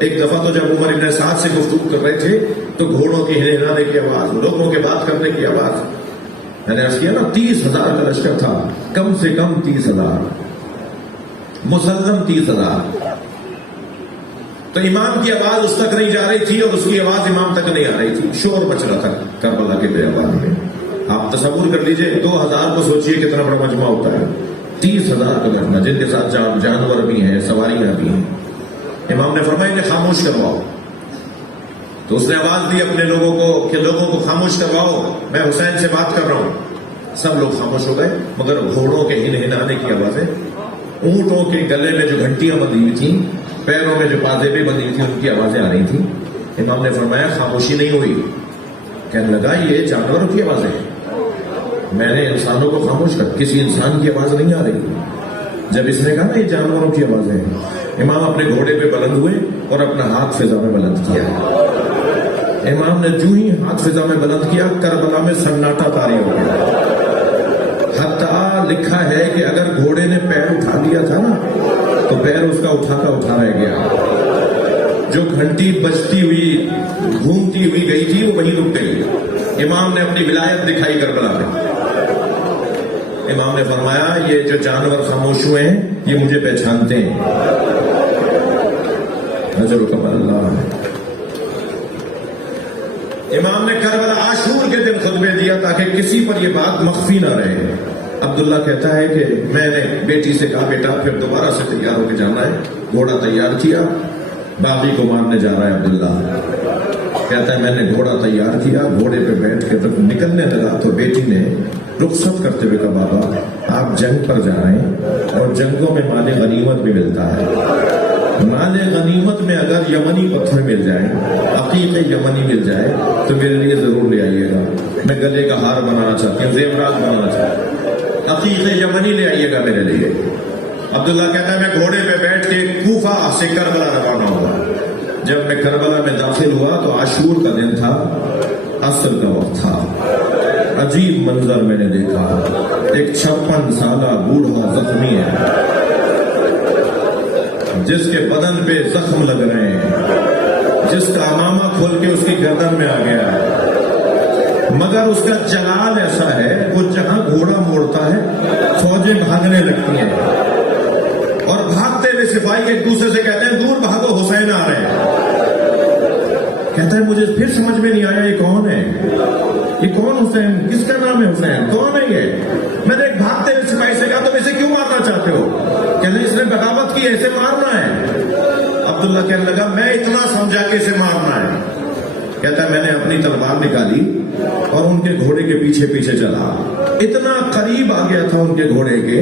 ایک دفعہ تو جب عمر ابن سعد سے گفتگو کر رہے تھے تو گھوڑوں کی ہلہلانے کی آواز، لوگوں کے بات کرنے کی آواز. میں نے عرض کیا نا 30,000 کا لشکر تھا، کم سے کم 30,000، مسلم 30,000. تو امام کی آواز اس تک نہیں جا رہی تھی اور اس کی آواز امام تک نہیں آ رہی تھی. شور مچ رہا تھا کربلا کے بیابان میں. آپ تصور کر لیجئے 2,000 کو سوچئے کتنا بڑا مجمع ہوتا ہے. 30,000 کا گھرنا جن کے ساتھ جانور بھی ہیں، سواریاں بھی ہیں. امام نے فرمایا انہیں خاموش کرواؤ. تو اس نے آواز دی اپنے لوگوں کو کہ لوگوں کو خاموش کرواؤ، میں حسین سے بات کر رہا ہوں. سب لوگ خاموش ہو گئے مگر گھوڑوں کے ہنہنانے کی آوازیں، اونٹوں کے گلے میں جو گھنٹیاں بندھی ہوئی تھیں، پیروں میں جو پازیبیں بندھی ہوئی تھیں، ان کی آوازیں آ رہی تھیں. امام نے فرمایا خاموشی نہیں ہوئی. کہنے لگا یہ جانوروں کی آوازیں ہیں، میں نے انسانوں کو خاموش کر، کسی انسان کی آواز نہیں آ رہی. جب اس نے کہا نا یہ جانوروں کی آوازیں ہیں، امام اپنے گھوڑے پہ بلند ہوئے اور اپنا ہاتھ فضا میں بلند کیا. امام نے جو ہی ہاتھ فضا میں بلند کیا کربلا میں سناٹا طاری ہو گیا. حتیٰ لکھا ہے کہ اگر گھوڑے نے پیر اٹھا لیا تھا نا تو پیر اس کا اٹھا رہ گیا. جو گھنٹی بجتی ہوئی گھومتی ہوئی گئی تھی وہ وہیں رک گئی. امام نے اپنی ولایت دکھائی کربلا میں. امام نے فرمایا یہ جو جانور خاموش ہوئے ہیں یہ مجھے پہچانتے ہیں. نظر اللہ. امام نے کربلا عاشور کے دن خطبے دیا تاکہ کسی پر یہ بات مخفی نہ رہے. عبداللہ کہتا ہے کہ میں نے بیٹی سے کہا بیٹا پھر دوبارہ سے تیار ہو کے جانا ہے. گھوڑا تیار کیا، باغی کو مارنے جا رہا ہے عبداللہ. کہتا ہے میں نے گھوڑا تیار کیا، گھوڑے پہ بیٹھ کے جب نکلنے لگا تو بیٹی نے رخصت کرتے ہوئے کہا بابا آپ جنگ پر جا رہے ہیں اور جنگوں میں مال غنیمت بھی ملتا ہے. مال غنیمت میں اگر یمنی پتھر مل جائے، عقیق یمنی مل جائے تو میرے لیے ضرور لے آئیے گا. میں گلے کا ہار بنانا چاہتی ہوں، زیورات بنانا چاہتی ہوں، عقیق یمنی لے آئیے گا میرے لیے. عبداللہ کہتا ہے میں گھوڑے پہ بیٹھ کے کوفہ سے کربلا روانہ ہوا. جب میں کربلا میں داخل ہوا تو عاشور کا دن تھا، عصر کا وقت تھا. عجیب منظر میں نے دیکھا. ایک 56 سالہ بوڑھا زخمی ہے جس کے بدن پہ زخم لگ رہے ہیں، جس کا امامہ کھول کے اس کی گردن میں آ گیا ہے، مگر اس کا جلال ایسا ہے وہ جہاں گھوڑا موڑتا ہے فوجیں بھاگنے لگتی ہیں اور بھاگتے ہوئے سپاہی ایک دوسرے سے کہتے ہیں دور بھاگو حسین آ رہے ہیں. کہتا ہے مجھے پھر سمجھ میں نہیں آیا یہ کون ہے، یہ کون حسین، کس کا نام ہے حسین، کون ہے یہ. میں نے ایک بھاگتے ہوئے سپاہی سے کہا تم اسے کیوں مارنا چاہتے ہو؟ کہتے ہیں اس نے بغاوت کی، ایسے مارنا ہے. عبداللہ کہنے لگا میں اتنا سمجھا کہ اسے مارنا ہے. کہتا ہے میں نے اپنی تلوار نکالی اور ان کے گھوڑے کے پیچھے پیچھے چلا. اتنا قریب آ گیا تھا ان کے گھوڑے کے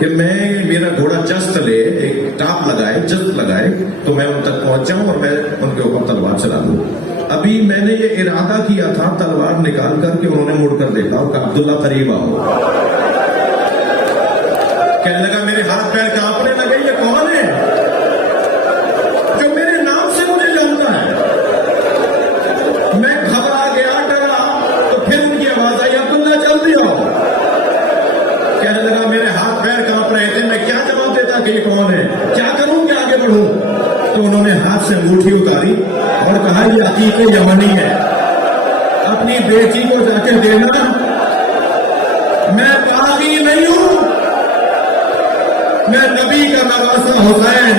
کہ میرا گھوڑا جست لے، ایک ٹاپ لگائے، جست لگائے تو میں ان تک پہنچ جاؤں اور میں ان کے اوپر تلوار چلا دوں. ابھی میں نے یہ ارادہ کیا تھا تلوار نکال کر کے انہوں نے مڑ کر دیکھا اور کہا عبداللہ قریب آؤ. کہنے لگا میرے ہاتھ پیر کانپنے لگے، یہ کون ہے جو میرے نام سے مجھے جانتا ہے؟ میں گھبرا گیا، ڈرا تو پھر ان کی آواز آئی عبداللہ جلدی آؤ. کہنے لگا میرے ہاتھ پیر کانپ رہے تھے، میں کیا جواب دیتا کہ یہ کون ہے، کیا کروں کہ آگے بڑھوں؟ تو انہوں نے ہاتھ سے انگوٹھی اتاری اور کہا یہ عقیق یمنی ہے، اپنی بیٹی کو جا کے دینا. میں باغی نہیں ہوں، میں نبی کا نواسا حسین